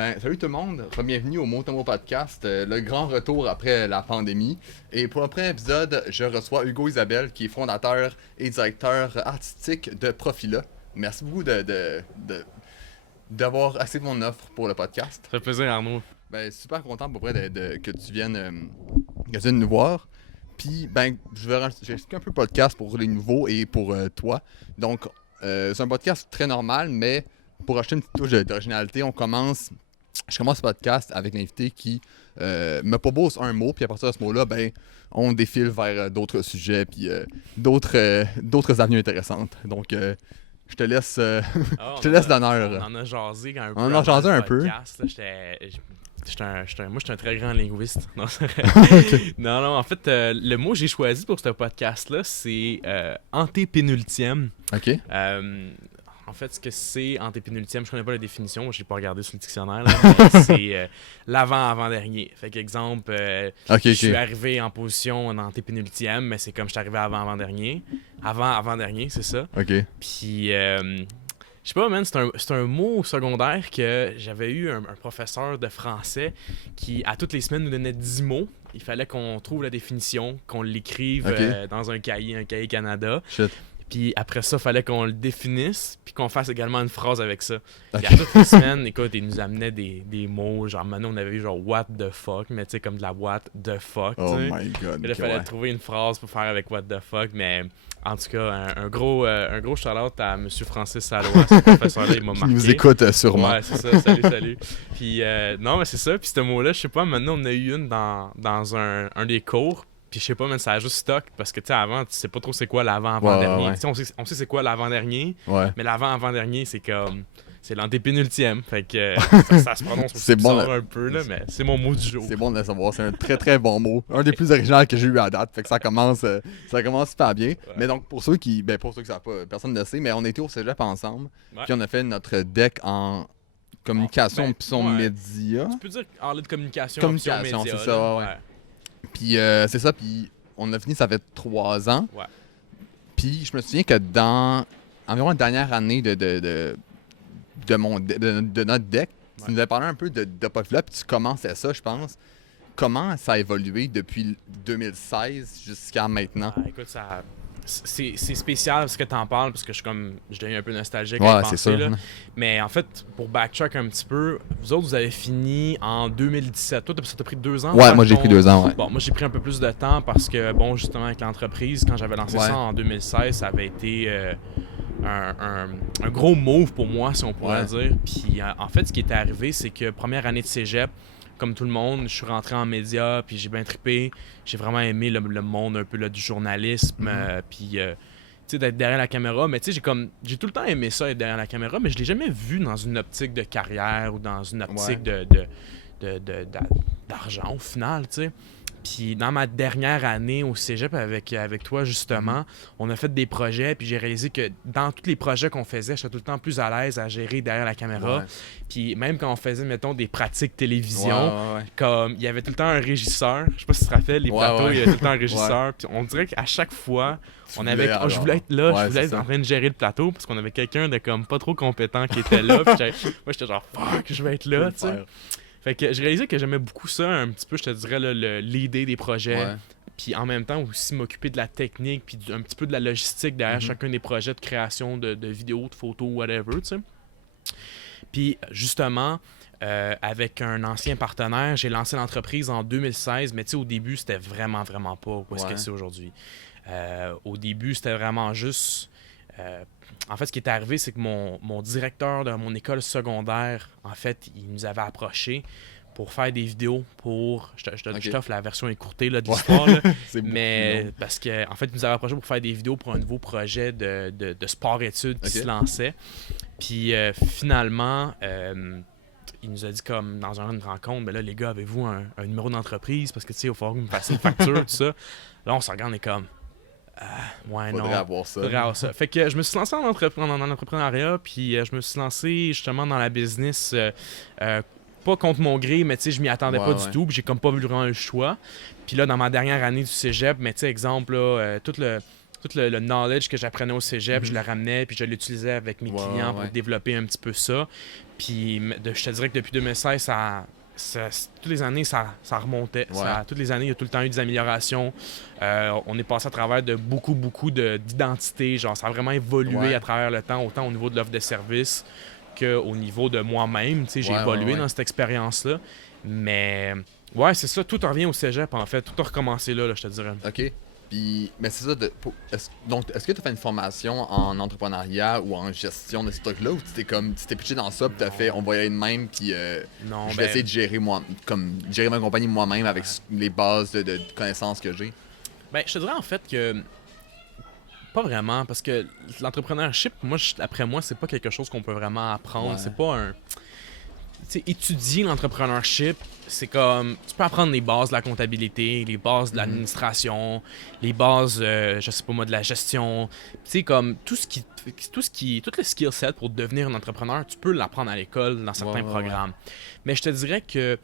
Salut tout le monde, bienvenue au Mot à Mot Podcast, le grand retour après la pandémie. Et pour le premier épisode, je reçois Hugo Isabelle, qui est fondateur et directeur artistique de Profila. Merci beaucoup d'avoir accepté mon offre pour le podcast. Ça fait plaisir, Arnaud. Super content pour vrai que tu viennes nous voir. Puis, je vais expliquer un peu le podcast pour les nouveaux et pour toi. Donc, c'est un podcast très normal, mais pour acheter une petite touche d'originalité, je commence ce podcast avec l'invité qui me propose un mot, puis à partir de ce mot-là, on défile vers d'autres sujets, puis d'autres avenues intéressantes. Donc, je te laisse, l'honneur. On en a jasé un peu. On en a jasé un peu. Moi, je suis un très grand linguiste. Non, Okay. non, en fait, le mot que j'ai choisi pour ce podcast-là, c'est antépénultième. OK. En fait, ce que c'est antépénultième, je connais pas la définition, je l'ai pas regardé sur le dictionnaire, là, mais c'est l'avant-avant-dernier. Fait qu'exemple, je suis arrivé en position en antépénultième, mais c'est comme je suis arrivé avant-avant-dernier. Avant-avant-dernier, c'est ça. OK. Puis, je sais pas, man, c'est un mot au secondaire que j'avais eu un professeur de français qui, à toutes les semaines, nous donnait 10 mots. Il fallait qu'on trouve la définition, qu'on l'écrive dans un cahier Canada. Shit. Puis après ça, il fallait qu'on le définisse, puis qu'on fasse également une phrase avec ça. Puis à toutes les semaines, écoute, il nous amenait des mots, genre maintenant on avait eu genre what the fuck, mais tu sais, comme de la what the fuck. Oh t'sais. my god. Il fallait trouver une phrase pour faire avec what the fuck, mais en tout cas, un gros shout-out à M. Francis Salois, ce professeur-là, il m'a marqué. Il nous écoute sûrement. Ouais, c'est ça, salut. Puis non, mais c'est ça, puis ce mot-là, je sais pas, maintenant on a eu une dans un des cours. Puis je sais pas, mais ça a juste stock parce que tu sais, avant, tu sais pas trop c'est quoi l'avant-avant-dernier. Ouais. Tu sais, on sait c'est quoi l'avant-dernier, mais l'avant-avant-dernier, c'est comme. C'est l'antépénultième. Fait que ça se prononce aussi bizarre un peu, là, mais c'est mon mot du jour. C'est bon de le savoir. C'est un très très bon mot. Un des plus originaux que j'ai eu à date. Fait que ça commence super bien. Ouais. Mais donc, pour ceux qui savent pas, personne ne le sait, mais on était au cégep ensemble. Ouais. Puis on a fait notre deck en communication option média. Tu peux dire en de communication option média. C'est ça, ouais. Puis c'est ça, puis on a fini, ça fait 3 ans. Ouais. Puis je me souviens que dans environ la dernière année de notre deck, tu nous avais parlé un peu de Profila, puis tu commençais ça, je pense. Comment ça a évolué depuis 2016 jusqu'à maintenant? Écoute, c'est spécial ce que t'en parles, parce que je deviens un peu nostalgique. Ouais, c'est ça. Mais en fait, pour backtrack un petit peu, vous autres, vous avez fini en 2017. Toi, ça t'a pris 2 ans? Ouais, moi j'ai pris 2 ans, ouais. Bon, moi j'ai pris un peu plus de temps parce que, bon, justement, avec l'entreprise, quand j'avais lancé ça en 2016, ça avait été un gros move pour moi, si on pourrait dire. Puis en fait, ce qui était arrivé, c'est que première année de cégep, comme tout le monde, je suis rentré en médias, puis j'ai bien trippé. J'ai vraiment aimé le monde un peu là, du journalisme, puis tu sais, d'être derrière la caméra. Mais tu sais, j'ai tout le temps aimé ça, être derrière la caméra, mais je l'ai jamais vu dans une optique de carrière ou dans une optique d'argent au final, tu sais. Puis dans ma dernière année au cégep avec toi, justement, on a fait des projets, puis j'ai réalisé que dans tous les projets qu'on faisait, j'étais tout le temps plus à l'aise à gérer derrière la caméra. Ouais. Puis même quand on faisait, mettons, des pratiques télévision, comme il y avait tout le temps un régisseur. Je sais pas si tu te rappelles, les plateaux, il y avait tout le temps un régisseur. Puis on dirait qu'à chaque fois, je voulais être là, je voulais être en train de gérer le plateau, parce qu'on avait quelqu'un de comme pas trop compétent qui était là. Puis moi, j'étais genre, fuck, je vais être là, tu sais. Fait que j'ai réalisé que j'aimais beaucoup ça, un petit peu, je te dirais, l'idée des projets. Puis en même temps aussi m'occuper de la technique, puis un petit peu de la logistique derrière chacun des projets de création de vidéos, de photos, whatever, tu sais. Puis justement, avec un ancien partenaire, j'ai lancé l'entreprise en 2016, mais tu sais, au début, c'était vraiment, vraiment pas où est-ce que c'est aujourd'hui. Au début, c'était vraiment juste... en fait, ce qui est arrivé, c'est que mon directeur de mon école secondaire, en fait, il nous avait approchés pour faire des vidéos pour... Je t'offre la version écourtée là, de l'histoire, là, mais parce que en fait, il nous avait approchés pour faire des vidéos pour un nouveau projet de sport-études qui se lançait. Puis finalement... il nous a dit comme dans une rencontre, ben là les gars, avez-vous un numéro d'entreprise parce que tu sais, il va falloir que vous me fassiez une facture, tout ça. Là, on se regarde, on est comme Faudrait avoir ça. Fait que je me suis lancé en entrepreneuriat, puis je me suis lancé justement dans la business, pas contre mon gré, mais tu sais, je m'y attendais pas du tout, puis j'ai comme pas vraiment eu le choix. Puis là, dans ma dernière année du cégep, mais tu sais, exemple, là, tout le knowledge que j'apprenais au cégep, je le ramenais, puis je l'utilisais avec mes clients pour développer un petit peu ça. Puis je te dirais que depuis 2016, toutes les années, ça remontait. Toutes les années, il y a tout le temps eu des améliorations. On est passé à travers de beaucoup d'identités. Genre, ça a vraiment évolué à travers le temps, autant au niveau de l'offre de service qu'au niveau de moi-même. Tu sais, j'ai évolué dans cette expérience-là. Mais ouais, c'est ça. Tout revient au cégep, en fait. Tout a recommencé là, je te dirais. OK. Puis, mais c'est ça. Donc, est-ce que tu as fait une formation en entrepreneuriat ou en gestion de ce truc-là, ou tu t'es pitché dans ça, puis tu as fait, on va y aller de même, puis je vais essayer de gérer ma compagnie moi-même avec les bases de connaissances que j'ai? Ben, je te dirais en fait que pas vraiment, parce que l'entrepreneurship, après moi, c'est pas quelque chose qu'on peut vraiment apprendre. C'est pas un... Tu sais, étudier l'entrepreneurship, c'est comme... Tu peux apprendre les bases de la comptabilité, les bases de l'administration, les bases, je sais pas moi, de la gestion. Tu sais, comme tout le skill set pour devenir un entrepreneur, tu peux l'apprendre à l'école, dans certains programmes. Mais je te dirais que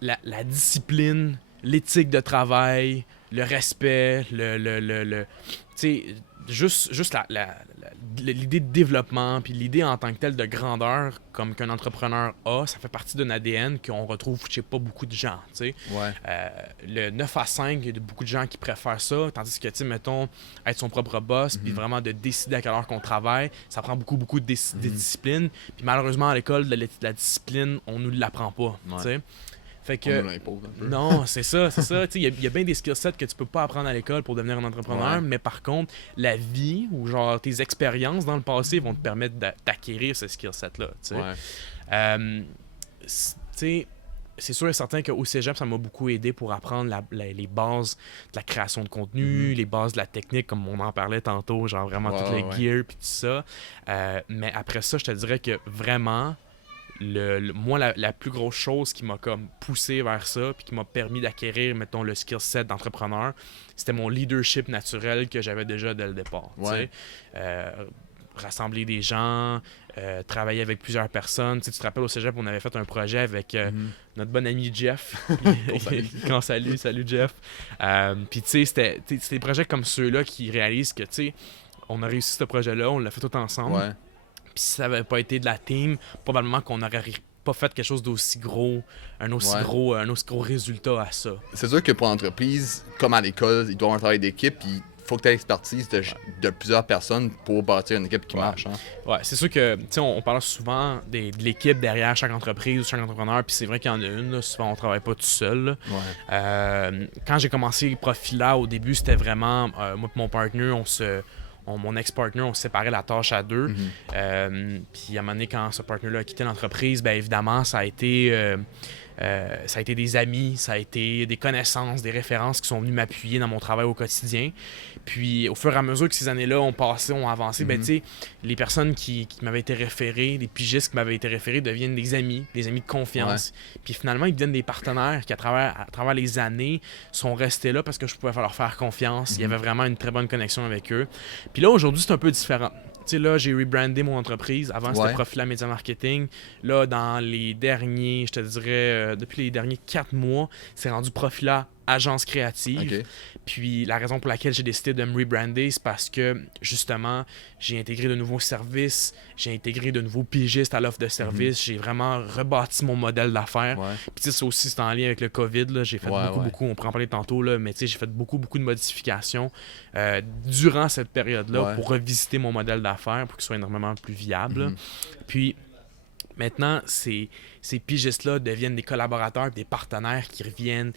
la discipline, l'éthique de travail, le respect, tu sais, juste l'idée de développement, puis l'idée en tant que telle de grandeur, comme qu'un entrepreneur a, ça fait partie d'un ADN qu'on retrouve chez pas beaucoup de gens, tu sais. Le 9 à 5, il y a beaucoup de gens qui préfèrent ça, tandis que, tu sais, mettons, être son propre boss, puis vraiment de décider à quelle heure qu'on travaille, ça prend beaucoup de discipline. Puis malheureusement, à l'école, la discipline, on nous l'apprend pas, tu sais. Fait que, non, c'est ça. Il y a bien des skill sets que tu peux pas apprendre à l'école pour devenir un entrepreneur, mais par contre, la vie ou genre tes expériences dans le passé vont te permettre d'acquérir ce skill set-là. C'est sûr et certain qu'au cégep, ça m'a beaucoup aidé pour apprendre les bases de la création de contenu, les bases de la technique, comme on en parlait tantôt, genre vraiment toutes les gears puis tout ça. Mais après ça, je te dirais que vraiment... moi, la plus grosse chose qui m'a comme poussé vers ça puis qui m'a permis d'acquérir, mettons, le skill set d'entrepreneur, c'était mon leadership naturel que j'avais déjà dès le départ. Rassembler des gens, travailler avec plusieurs personnes. Tu te rappelles, au cégep, on avait fait un projet avec notre bon ami Jeff. Qu'on salue, salut Jeff. Puis tu sais, c'était des projets comme ceux-là qui réalisent que, tu sais, on a réussi ce projet-là, on l'a fait tout ensemble. Puis si ça n'avait pas été de la team, probablement qu'on n'aurait pas fait quelque chose d'aussi gros, un aussi gros résultat à ça. C'est sûr que pour l'entreprise, comme à l'école, il doit y avoir un travail d'équipe, puis il faut que tu aies l'expertise de plusieurs personnes pour bâtir une équipe qui marche. Hein? Ouais, c'est sûr que, tu sais, on parle souvent de l'équipe derrière chaque entreprise ou chaque entrepreneur, puis c'est vrai qu'il y en a une, là, souvent on travaille pas tout seul. Quand j'ai commencé Profila, au début, c'était vraiment, moi et mon partner, mon ex-partner, on séparait la tâche à deux. Puis à un moment donné, quand ce partner-là a quitté l'entreprise, bien évidemment, ça a été des amis, ça a été des connaissances, des références qui sont venus m'appuyer dans mon travail au quotidien. Puis au fur et à mesure que ces années-là ont passé, ont avancé, ben, tu sais, les personnes qui m'avaient été référées, les pigistes qui m'avaient été référés deviennent des amis de confiance. Puis finalement, ils deviennent des partenaires qui, à travers les années, sont restés là parce que je pouvais leur faire confiance. Il y avait vraiment une très bonne connexion avec eux. Puis là, aujourd'hui, c'est un peu différent. Tu sais, là, j'ai rebrandé mon entreprise. Avant, c'était Profila Media Marketing. Là, dans les derniers, je te dirais, depuis les derniers 4 mois, c'est rendu Profila Agence créative. Puis la raison pour laquelle j'ai décidé de me rebrander, c'est parce que, justement, j'ai intégré de nouveaux services, j'ai intégré de nouveaux pigistes à l'offre de services, j'ai vraiment rebâti mon modèle d'affaires. Puis tu sais, ça aussi, c'est en lien avec le COVID. Là. J'ai fait beaucoup, on pourra en parler tantôt, là, mais tu sais, j'ai fait beaucoup de modifications durant cette période-là pour revisiter mon modèle d'affaires pour qu'il soit énormément plus viable. Puis maintenant, ces pigistes-là deviennent des collaborateurs, des partenaires qui reviennent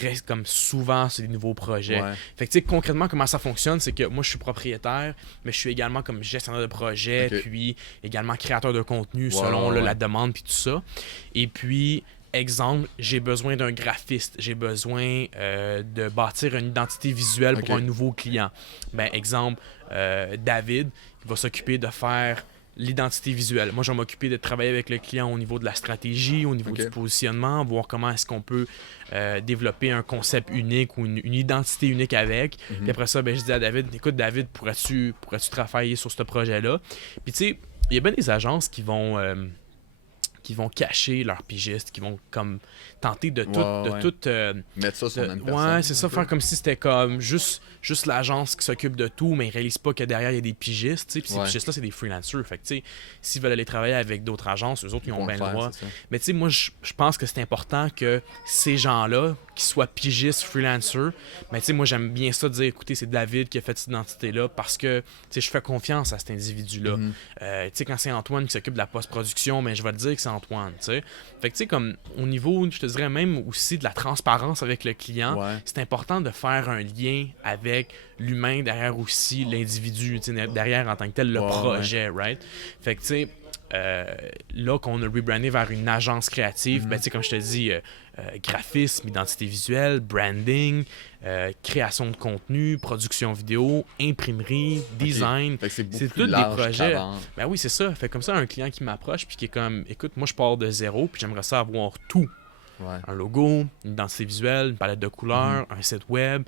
reste comme souvent sur des nouveaux projets. Fait que tu sais, concrètement, comment ça fonctionne, c'est que moi, je suis propriétaire, mais je suis également comme gestionnaire de projet, puis également créateur de contenu selon la demande puis tout ça. Et puis, exemple, j'ai besoin d'un graphiste, j'ai besoin de bâtir une identité visuelle pour un nouveau client. Ben, exemple, David, il va s'occuper de faire l'identité visuelle. Moi, je vais m'occuper de travailler avec le client au niveau de la stratégie, au niveau du positionnement, voir comment est-ce qu'on peut développer un concept unique ou une identité unique avec. Puis après ça, ben, je dis à David, écoute David, pourrais-tu travailler sur ce projet-là? Puis tu sais, il y a bien des agences qui vont qui vont cacher leurs pigistes, qui vont comme tenter de Ouais. tout Mettre ça sur la même ouais, personne. c'est ça, faire comme si c'était comme juste l'agence qui s'occupe de tout, mais ils réalisent pas que derrière il y a des pigistes, tu sais, puis ces Ouais. pigistes-là, c'est des freelancers. Fait que, tu sais, s'ils veulent aller travailler avec d'autres agences, eux autres, ils ont Pour bien le le faire, droit. c'est ça. Mais tu sais, moi, je pense que c'est important que ces gens-là, qui soient pigistes, freelancers, mais tu sais, moi, j'aime bien ça de dire, écoutez, c'est David qui a fait cette identité-là parce que, tu sais, je fais confiance à cet individu-là. Mhm. Tu sais, quand c'est Antoine qui s'occupe de la post-production, mais je vais te dire que c'est Antoine, tu sais. Fait que, tu sais, comme au niveau, je te dirais même aussi de la transparence avec le client, Ouais. c'est important de faire un lien avec l'humain derrière aussi l'individu, tu sais, derrière en tant que tel le Ouais, projet, right? Fait que, tu sais, là qu'on a rebrandé vers une agence créative, ben, tu sais, comme je te dis, graphisme, identité visuelle, branding, création de contenu, production vidéo, imprimerie, design. Fait que c'est beaucoup C'est plus tous des large projets. qu'avant. Ben oui, c'est ça. Fait comme ça, un client qui m'approche puis qui est comme, écoute, moi je pars de zéro puis j'aimerais ça avoir tout. Ouais. Un logo, une identité visuelle, une palette de couleurs, un site web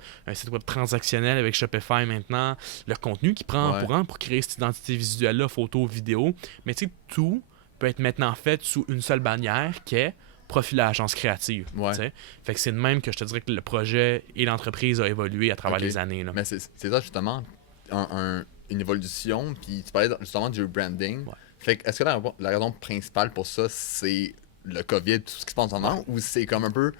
transactionnel avec Shopify maintenant, le contenu qui prend pour créer cette identité visuelle-là, photo, vidéo. Mais tu sais, tout peut être maintenant fait sous une seule bannière qui est profil à agence créative. Ouais. T'sais. Fait que c'est de même que je te dirais que le projet et l'entreprise a évolué à travers les années. Là. Mais c'est ça justement, une évolution, puis tu parlais justement du branding. Ouais. Fait que est-ce que la raison principale pour ça, c'est le COVID, tout ce qui se passe en ce moment, ou c'est comme un peu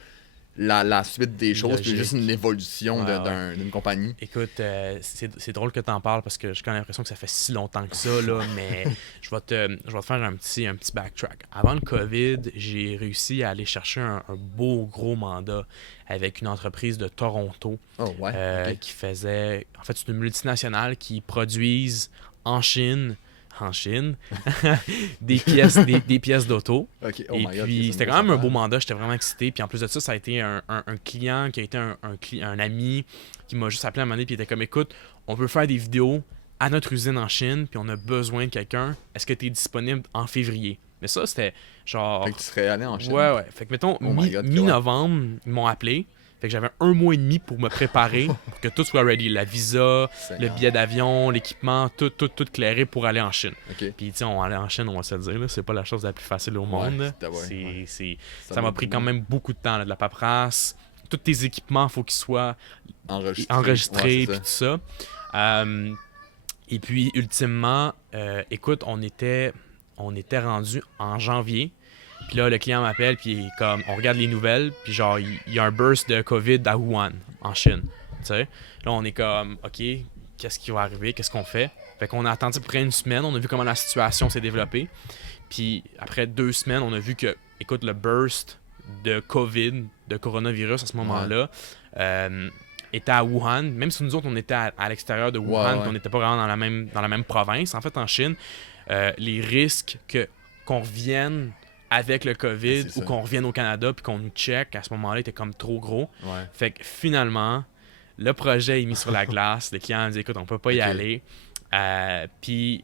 la suite des choses, puis juste une évolution d'une compagnie? Écoute, c'est drôle que tu en parles parce que j'ai quand même l'impression que ça fait si longtemps que ça, là, mais je vais te faire un petit backtrack. Avant le COVID, j'ai réussi à aller chercher un beau gros mandat avec une entreprise de Toronto qui faisait... En fait, c'est une multinationale qui produise en Chine des pièces d'auto. Okay. Oh et my God, puis c'était quand même un beau mandat, j'étais vraiment excité. Puis en plus de ça, ça a été un client qui a été un ami qui m'a juste appelé à un moment donné puis il était comme écoute, on veut faire des vidéos à notre usine en Chine puis on a besoin de quelqu'un. Est-ce que tu es disponible en février? Mais ça, c'était genre... Fait que tu serais allé en Chine? Ouais. Fait que mettons, mi-novembre, ils m'ont appelé. Fait que j'avais 1 mois et demi pour me préparer, pour que tout soit ready. La visa, le billet d'avion, l'équipement, tout clairé pour aller en Chine. Okay. Puis, tu sais, on allait en Chine, on va se le dire, là, c'est pas la chose la plus facile au monde. Ça m'a pris quand même beaucoup de temps, là, de la paperasse. Tous tes équipements, il faut qu'ils soient enregistrés, puis tout ça. Et puis, ultimement, écoute, on était rendu en janvier. Puis là, le client m'appelle, puis comme, on regarde les nouvelles, puis genre, il y a un burst de COVID à Wuhan, en Chine. Tu sais? Là, on est comme, OK, qu'est-ce qui va arriver? Qu'est-ce qu'on fait? Fait qu'on a attendu à peu près une semaine, on a vu comment la situation s'est développée. Puis après 2 semaines, on a vu que, écoute, le burst de COVID, de coronavirus à ce moment-là, était à Wuhan. Même si nous autres, on était à l'extérieur de Wuhan, on n'était pas vraiment dans la même province. En fait, en Chine, les risques qu'on revienne avec le COVID ou qu'on revienne au Canada puis qu'on nous check, à ce moment-là, il était comme trop gros. Ouais. Fait que finalement, le projet est mis sur la glace. Le client a dit, écoute, on peut pas y aller. Puis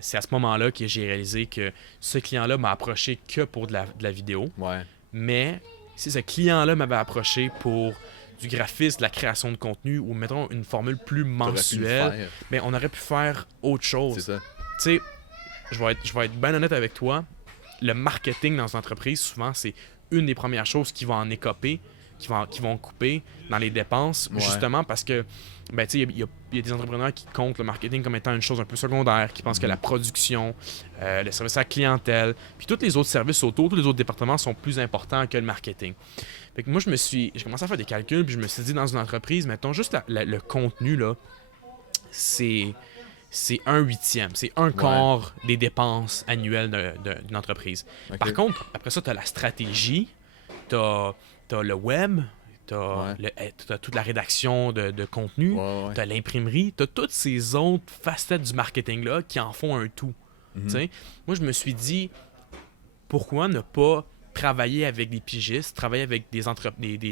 c'est à ce moment-là que j'ai réalisé que ce client-là m'a approché que pour de la vidéo. Ouais. Mais si ce client-là m'avait approché pour du graphisme, de la création de contenu ou, mettons, une formule plus mensuelle, mais on aurait pu faire autre chose. C'est ça. Tu sais, je vais être bien honnête avec toi. Le marketing dans une entreprise, souvent, c'est une des premières choses qui vont en écoper, qui vont couper dans les dépenses, justement parce que, ben, tu sais, il y a des entrepreneurs qui comptent le marketing comme étant une chose un peu secondaire, qui pensent que la production, le service à la clientèle, puis tous les autres services autour, tous les autres départements sont plus importants que le marketing. Fait que moi, j'ai commencé à faire des calculs, puis je me suis dit, dans une entreprise, mettons, juste le contenu, là, c'est 1/8, c'est un quart des dépenses annuelles d'une entreprise. Okay. Par contre, après ça, tu as la stratégie, tu as le web, tu as toute la rédaction de contenu, tu as l'imprimerie, tu as toutes ces autres facettes du marketing-là qui en font un tout. Moi, je me suis dit, pourquoi ne pas travailler avec des pigistes, travailler avec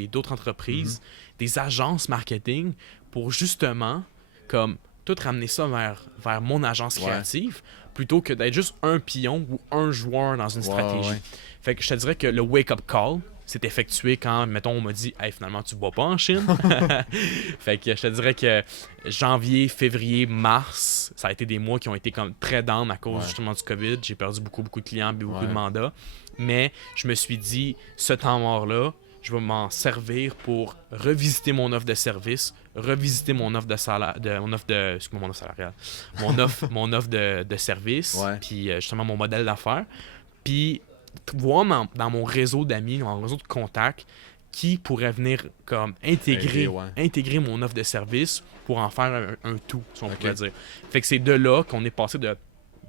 d'autres entreprises, des agences marketing pour justement comme tout ramener ça vers mon agence créative plutôt que d'être juste un pion ou un joueur dans une stratégie. Fait que je te dirais que le wake-up call, s'est effectué quand, mettons, on m'a dit « Hey, finalement, tu vas pas en Chine? » Fait que je te dirais que janvier, février, mars, ça a été des mois qui ont été comme très down à cause justement du COVID. J'ai perdu beaucoup de clients, beaucoup de mandats. Mais je me suis dit, ce temps mort-là, je vais m'en servir pour revisiter mon offre de service, revisiter mon offre de salaire, excuse-moi, mon offre salariale, mon offre de service, puis justement mon modèle d'affaires, puis voir dans mon réseau d'amis, dans mon réseau de contacts, qui pourrait venir comme intégrer mon offre de service pour en faire un tout, si on pourrait dire. Fait que c'est de là qu'on est passé de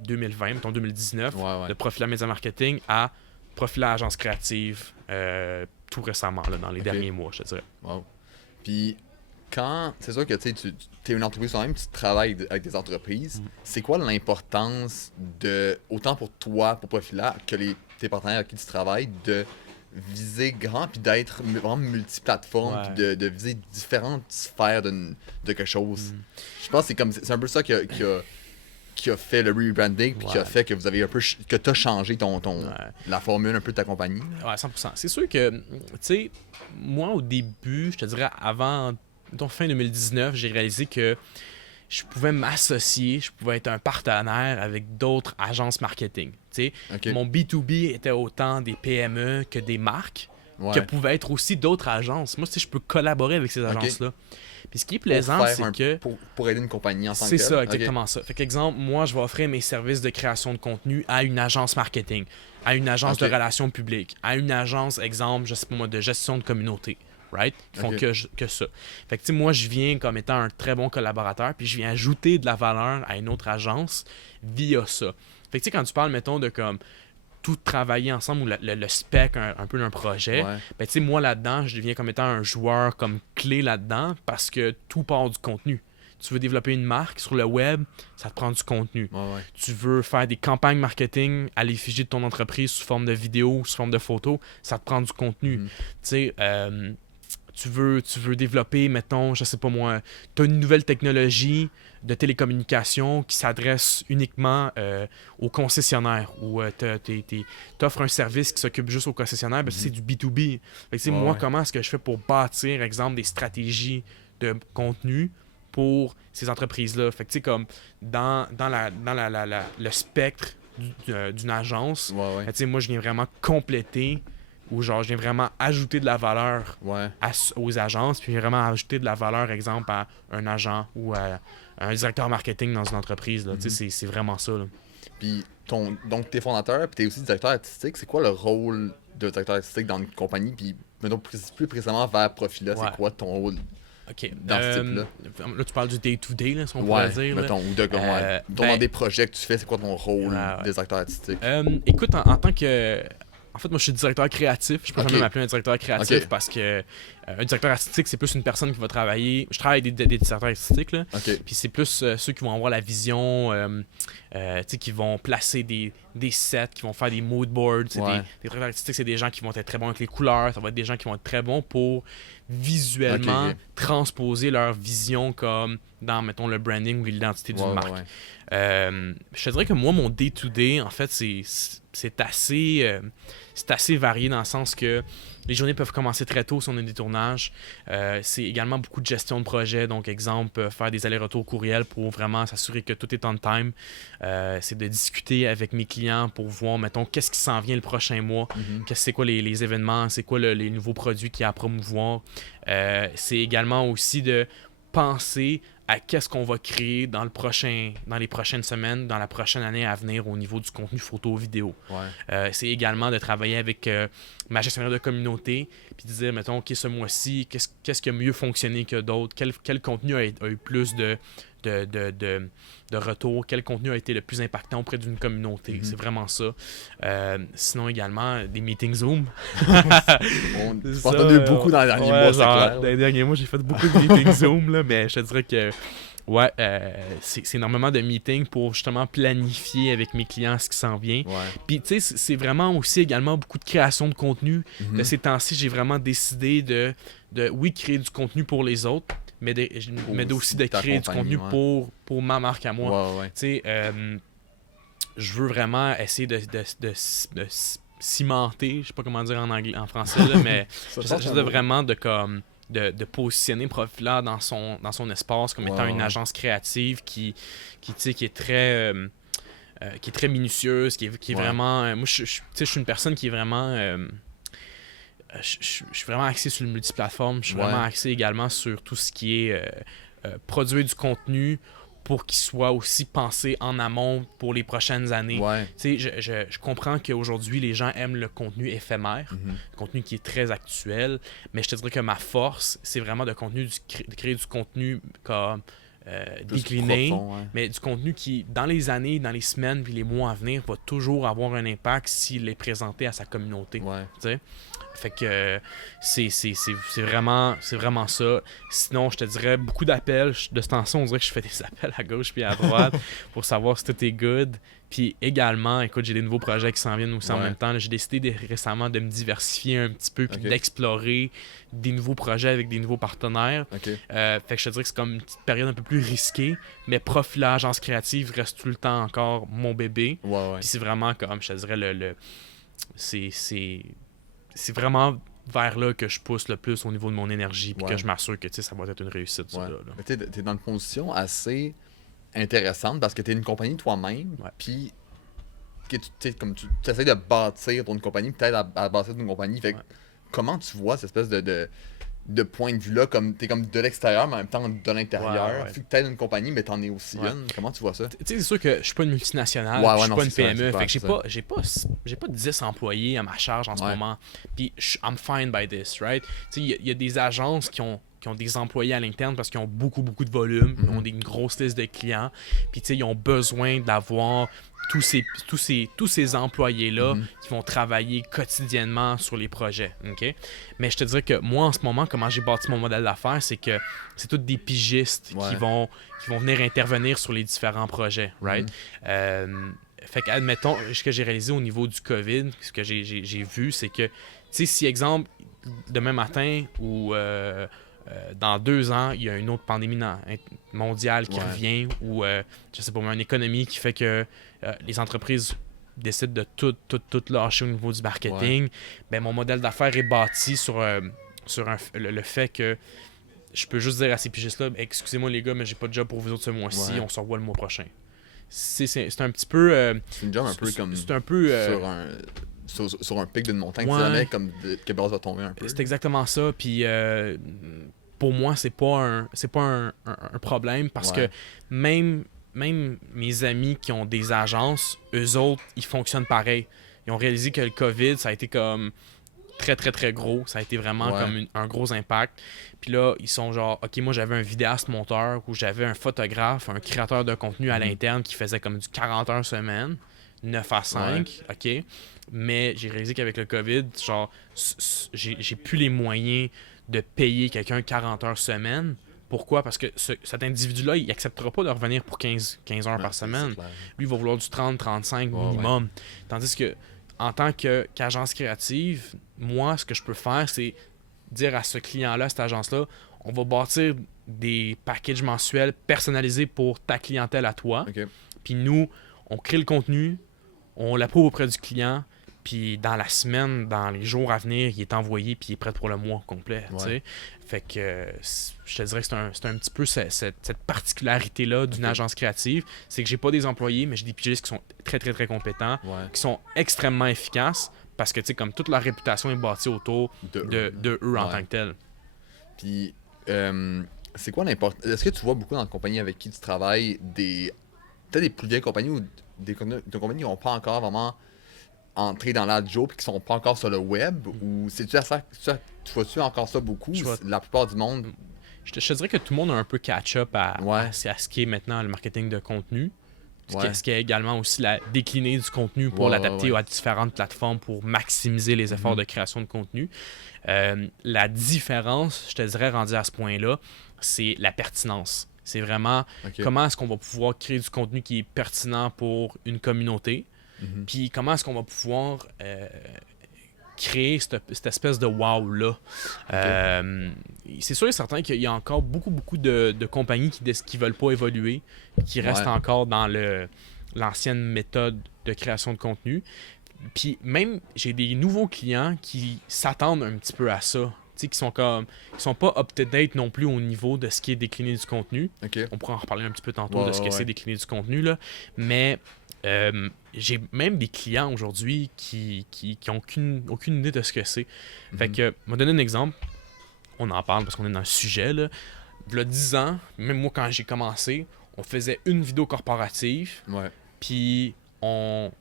2020, mettons 2019, de Profila Media Marketing à Profila Agence Créative tout récemment, là, dans les derniers mois, je te dirais. Wow. Puis c'est sûr que tu es une entreprise toi-même, tu travailles avec des entreprises. C'est quoi l'importance autant pour toi, pour Profila, que tes partenaires avec qui tu travailles, de viser grand puis d'être vraiment multiplateforme puis de viser différentes sphères de quelque chose. Je pense que c'est un peu ça qui a fait le rebranding puis qui a fait que vous avez un peu que tu as changé la formule un peu de ta compagnie. Ouais, 100%. C'est sûr que tu sais, moi au début, je te dirais avant fin 2019, j'ai réalisé que je pouvais m'associer, je pouvais être un partenaire avec d'autres agences marketing. Mon B2B était autant des PME que des marques, que pouvaient être aussi d'autres agences. Moi, je peux collaborer avec ces agences-là. Puis ce qui est plaisant, c'est que... Pour aider une compagnie en tant que C'est ça, exactement ça. Fait qu'exemple, moi, je vais offrir mes services de création de contenu à une agence marketing, à une agence de relations publiques, à une agence, exemple, je sais pas moi, de gestion de communauté. Right? Ils font que ça. Fait que, moi, je viens comme étant un très bon collaborateur, puis je viens ajouter de la valeur à une autre agence via ça. Fait que, quand tu parles, mettons, de comme tout travailler ensemble ou le spec un peu d'un projet, ben, moi, là-dedans, je deviens comme étant un joueur comme clé là-dedans parce que tout part du contenu. Tu veux développer une marque sur le web, ça te prend du contenu. Tu veux faire des campagnes marketing à l'effigie de ton entreprise sous forme de vidéo, sous forme de photo, ça te prend du contenu. Tu sais, tu veux développer, mettons, je sais pas moi, tu as une nouvelle technologie de télécommunication qui s'adresse uniquement aux concessionnaires ou tu offres un service qui s'occupe juste aux concessionnaires, ben, c'est du B2B. Fait que, moi, comment est-ce que je fais pour bâtir, exemple, des stratégies de contenu pour ces entreprises-là? Fait que, comme dans le spectre d'une agence, ben, moi, je viens vraiment compléter où genre je viens vraiment ajouter de la valeur aux agences, puis vraiment ajouter de la valeur, exemple, à un agent ou à un directeur marketing dans une entreprise. Là. C'est vraiment ça. Là. Puis donc t'es fondateur, puis t'es aussi directeur artistique. C'est quoi le rôle de directeur artistique dans une compagnie? Puis mettons plus précisément vers Profila, c'est quoi ton rôle dans ce type-là? Là, tu parles du day-to-day, là, si on pourrait dire. Mettons, ou dans des projets que tu fais, c'est quoi ton rôle de directeur artistique? Écoute, en tant que... En fait, moi, je suis directeur créatif. Je peux jamais m'appeler un directeur créatif parce que un directeur artistique, c'est plus une personne qui va travailler. Je travaille avec des directeurs artistiques, là. Puis c'est plus ceux qui vont avoir la vision, qui vont placer des sets, qui vont faire des mood boards. Des directeurs artistiques, c'est des gens qui vont être très bons avec les couleurs. Ça va être des gens qui vont être très bons pour visuellement transposer leur vision comme dans, mettons, le branding ou l'identité d'une marque. Je te dirais que moi, mon day-to-day, en fait, c'est assez varié dans le sens que les journées peuvent commencer très tôt si on a des tournages. C'est également beaucoup de gestion de projet. Donc, exemple, faire des allers-retours courriels pour vraiment s'assurer que tout est on time. C'est de discuter avec mes clients pour voir, mettons, qu'est-ce qui s'en vient le prochain mois, c'est quoi les événements, c'est quoi les nouveaux produits qu'il y a à promouvoir. C'est également aussi de penser à qu'est-ce qu'on va créer dans les prochaines semaines, dans la prochaine année à venir au niveau du contenu photo, vidéo. C'est également de travailler avec ma gestionnaire de communauté puis de dire, mettons, OK, ce mois-ci, qu'est-ce qui a mieux fonctionné que d'autres? Quel contenu a eu plus de retour? Quel contenu a été le plus impactant auprès d'une communauté? C'est vraiment ça. Sinon, également, des meetings Zoom. On a eu beaucoup dans les derniers mois, c'est clair. Dans les derniers mois, j'ai fait beaucoup de meetings Zoom, là, mais je te dirais que c'est énormément de meetings pour justement planifier avec mes clients ce qui s'en vient. Puis, tu sais, c'est vraiment aussi également beaucoup de création de contenu. De ces temps-ci, j'ai vraiment décidé de créer du contenu pour les autres, mais aussi de créer du contenu pour ma marque à moi. Tu sais, je veux vraiment essayer de cimenter, je sais pas comment dire en français, là, mais j'essaie de vraiment de positionner Profileur dans son espace comme étant une agence créative qui est très minutieuse, qui est vraiment... moi, je suis une personne qui est vraiment... je suis vraiment axé sur le multiplateforme. Je suis vraiment axé également sur tout ce qui est produire du contenu pour qu'il soit aussi pensé en amont pour les prochaines années. Je comprends qu'aujourd'hui, les gens aiment le contenu éphémère, le contenu qui est très actuel, mais je te dirais que ma force, c'est vraiment de créer du contenu comme décliné, mais du contenu qui, dans les années, dans les semaines puis les mois à venir, va toujours avoir un impact s'il est présenté à sa communauté. Fait que c'est vraiment ça. Sinon, je te dirais beaucoup d'appels. De ce temps-ci, on dirait que je fais des appels à gauche puis à droite pour savoir si tout est good. Puis également, écoute, j'ai des nouveaux projets qui s'en viennent aussi en même temps. J'ai décidé récemment de me diversifier un petit peu puis d'explorer des nouveaux projets avec des nouveaux partenaires. Fait que je te dirais que c'est comme une petite période un peu plus risquée, mais Profileur, agence créative, reste tout le temps encore mon bébé. Puis c'est vraiment comme, je te dirais, c'est vraiment vers là que je pousse le plus au niveau de mon énergie puis que je m'assure que ça va être une réussite. Tu es dans une position assez intéressante parce que tu es une compagnie toi-même puis comme tu essaies de bâtir ton compagnie, peut-être à bâtir ton compagnie. Fait comment tu vois cette espèce de point de vue-là, comme t'es comme de l'extérieur, mais en même temps de l'intérieur. Vu que t'es une compagnie, mais t'en es aussi une. Comment tu vois ça? Tu sais, c'est sûr que je suis pas une multinationale, je suis pas une PME, fait que j'ai pas 10 employés à ma charge en ce moment. Puis I'm fine by this, right? Tu sais, il y a des agences qui ont des employés à l'interne parce qu'ils ont beaucoup de volume, ils ont une grosse liste de clients, puis tu sais, ils ont besoin d'avoir tous ces employés-là qui vont travailler quotidiennement sur les projets. Okay? Mais je te dirais que moi, en ce moment, comment j'ai bâti mon modèle d'affaires, c'est que c'est tous des pigistes qui vont venir intervenir sur les différents projets. Right? Fait que, admettons, ce que j'ai réalisé au niveau du COVID, ce que j'ai vu, c'est que, tu sais, si, exemple, demain matin ou dans 2 ans, il y a une autre pandémie mondiale qui revient ou, je sais pas, une économie qui fait que les entreprises décident de tout lâcher au niveau du marketing, ben mon modèle d'affaires est bâti sur le fait que je peux juste dire à ces pigistes-là, excusez-moi les gars, mais j'ai pas de job pour vous autres ce mois-ci, on se revoit le mois prochain. C'est un petit peu... c'est une job un peu comme... C'est un peu... sur un pic d'une montagne, tu jamais comme que base va tomber un peu. C'est exactement ça, puis... pour moi, c'est pas un problème parce que même mes amis qui ont des agences, eux autres, ils fonctionnent pareil. Ils ont réalisé que le COVID, ça a été comme très, très, très gros. Ça a été vraiment comme un gros impact. Puis là, ils sont genre, OK, moi, j'avais un vidéaste monteur ou j'avais un photographe, un créateur de contenu à l'interne qui faisait comme du 40 heures semaine, 9 à 5, OK? Mais j'ai réalisé qu'avec le COVID, genre, j'ai plus les moyens de payer quelqu'un 40 heures semaine. Pourquoi? Parce que cet individu-là, il n'acceptera pas de revenir pour 15 heures par semaine. Lui, il va vouloir du 30-35 minimum. Tandis que, en tant qu'agence créative, moi, ce que je peux faire, c'est dire à ce client-là, à cette agence-là, on va bâtir des packages mensuels personnalisés pour ta clientèle à toi. Puis nous, on crée le contenu, on l'approuve auprès du client, puis dans la semaine, dans les jours à venir, il est envoyé puis il est prêt pour le mois complet. Fait que je te dirais que c'est un petit peu cette particularité-là d'une agence créative. C'est que j'ai pas des employés, mais j'ai des pigistes qui sont très, très, très compétents, qui sont extrêmement efficaces parce que, tu sais, comme toute leur réputation est bâtie autour de eux en tant que tels. Puis, c'est quoi l'importance? Est-ce que tu vois beaucoup dans les compagnies avec qui tu travailles peut-être des plus vieilles compagnies ou des compagnies qui n'ont pas encore vraiment entrer dans la job et qui sont pas encore sur le web ou c'est-tu à ça tu vois-tu encore ça beaucoup la plupart du monde je te dirais que tout le monde a un peu catch-up à ce qui est maintenant le marketing de contenu, ce qui est également aussi la décliner du contenu pour l'adapter à différentes plateformes pour maximiser les efforts de création de contenu. La différence, je te dirais, rendue à ce point-là, c'est la pertinence. C'est vraiment comment est-ce qu'on va pouvoir créer du contenu qui est pertinent pour une communauté. Puis comment est-ce qu'on va pouvoir créer cette espèce de wow-là. C'est sûr et certain qu'il y a encore beaucoup de compagnies qui veulent pas évoluer, qui restent encore dans l'ancienne méthode de création de contenu. Puis même, j'ai des nouveaux clients qui s'attendent un petit peu à ça. Tu sais, qui sont pas up-to-date non plus au niveau de ce qui est décliné du contenu. Ok. On pourra en reparler un petit peu tantôt Ouais, de ce que ouais. c'est décliné du contenu, là. Mais j'ai même des clients aujourd'hui qui ont aucune idée de ce que c'est. Fait que, je vais donner un exemple. On en parle parce qu'on est dans le sujet, là. Il y a 10 ans, même moi quand j'ai commencé, on faisait une vidéo corporative, Ouais. puis on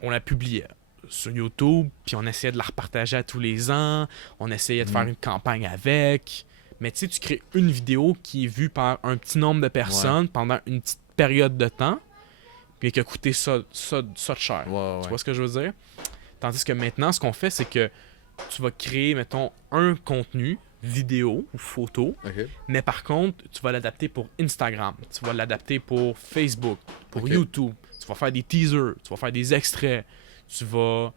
la publiait sur YouTube, puis on essayait de la repartager à tous les ans, on essayait de faire une campagne avec. Mais tu sais, tu crées une vidéo qui est vue par un petit nombre de personnes pendant une petite période de temps, puis qui a coûté ça de cher. Ouais. Tu vois ce que je veux dire? Tandis que maintenant, ce qu'on fait, c'est que tu vas créer, mettons, un contenu, vidéo ou photo, Ok. mais par contre, tu vas l'adapter pour Instagram, tu vas l'adapter pour Facebook, pour Ok. YouTube, tu vas faire des teasers, tu vas faire des extraits, tu vas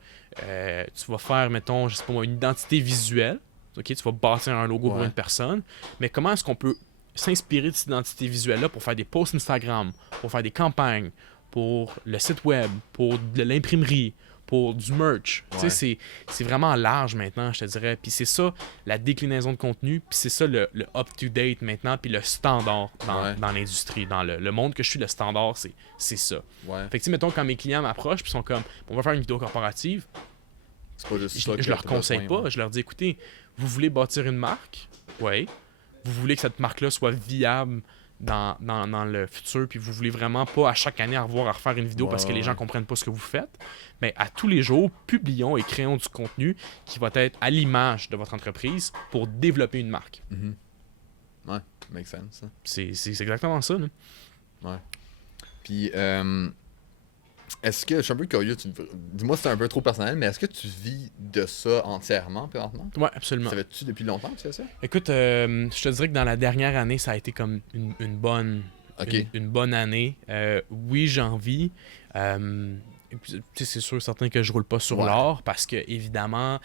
faire, mettons, je sais pas moi, une identité visuelle, ok, tu vas bâtir un logo pour Ouais. une personne, mais comment est-ce qu'on peut s'inspirer de cette identité visuelle-là pour faire des posts Instagram, pour faire des campagnes, pour le site web, pour de l'imprimerie, pour du merch. Ouais. Tu sais, c'est vraiment large maintenant, je te dirais. Puis c'est ça, la déclinaison de contenu, puis c'est ça le up-to-date maintenant, puis le standard dans l'industrie. Dans le monde que je suis, le standard, c'est ça. Ouais. Fait que, tu sais, mettons, quand mes clients m'approchent, puis sont comme, on va faire une vidéo corporative, C'est pas juste je, ça que je leur t'as conseille besoin, pas. Je leur dis, écoutez, vous voulez bâtir une marque? Oui. Vous voulez que cette marque-là soit viable dans le futur, puis vous voulez vraiment pas à chaque année à refaire une vidéo parce que les gens comprennent pas ce que vous faites, mais à tous les jours, publions et créons du contenu qui va être à l'image de votre entreprise pour développer une marque. Mhm. Ouais, make sense. Hein. C'est exactement ça. Là. Ouais. Puis, est-ce que, je suis un peu curieux, dis-moi si c'est un peu trop personnel, mais est-ce que tu vis de ça entièrement, présentement? Ouais, absolument. Ça fait-tu depuis longtemps que tu fais ça? Écoute, je te dirais que dans la dernière année, ça a été comme une bonne, une bonne année. Oui, j'en vis. C'est sûr certain que je roule pas sur l'or parce que évidemment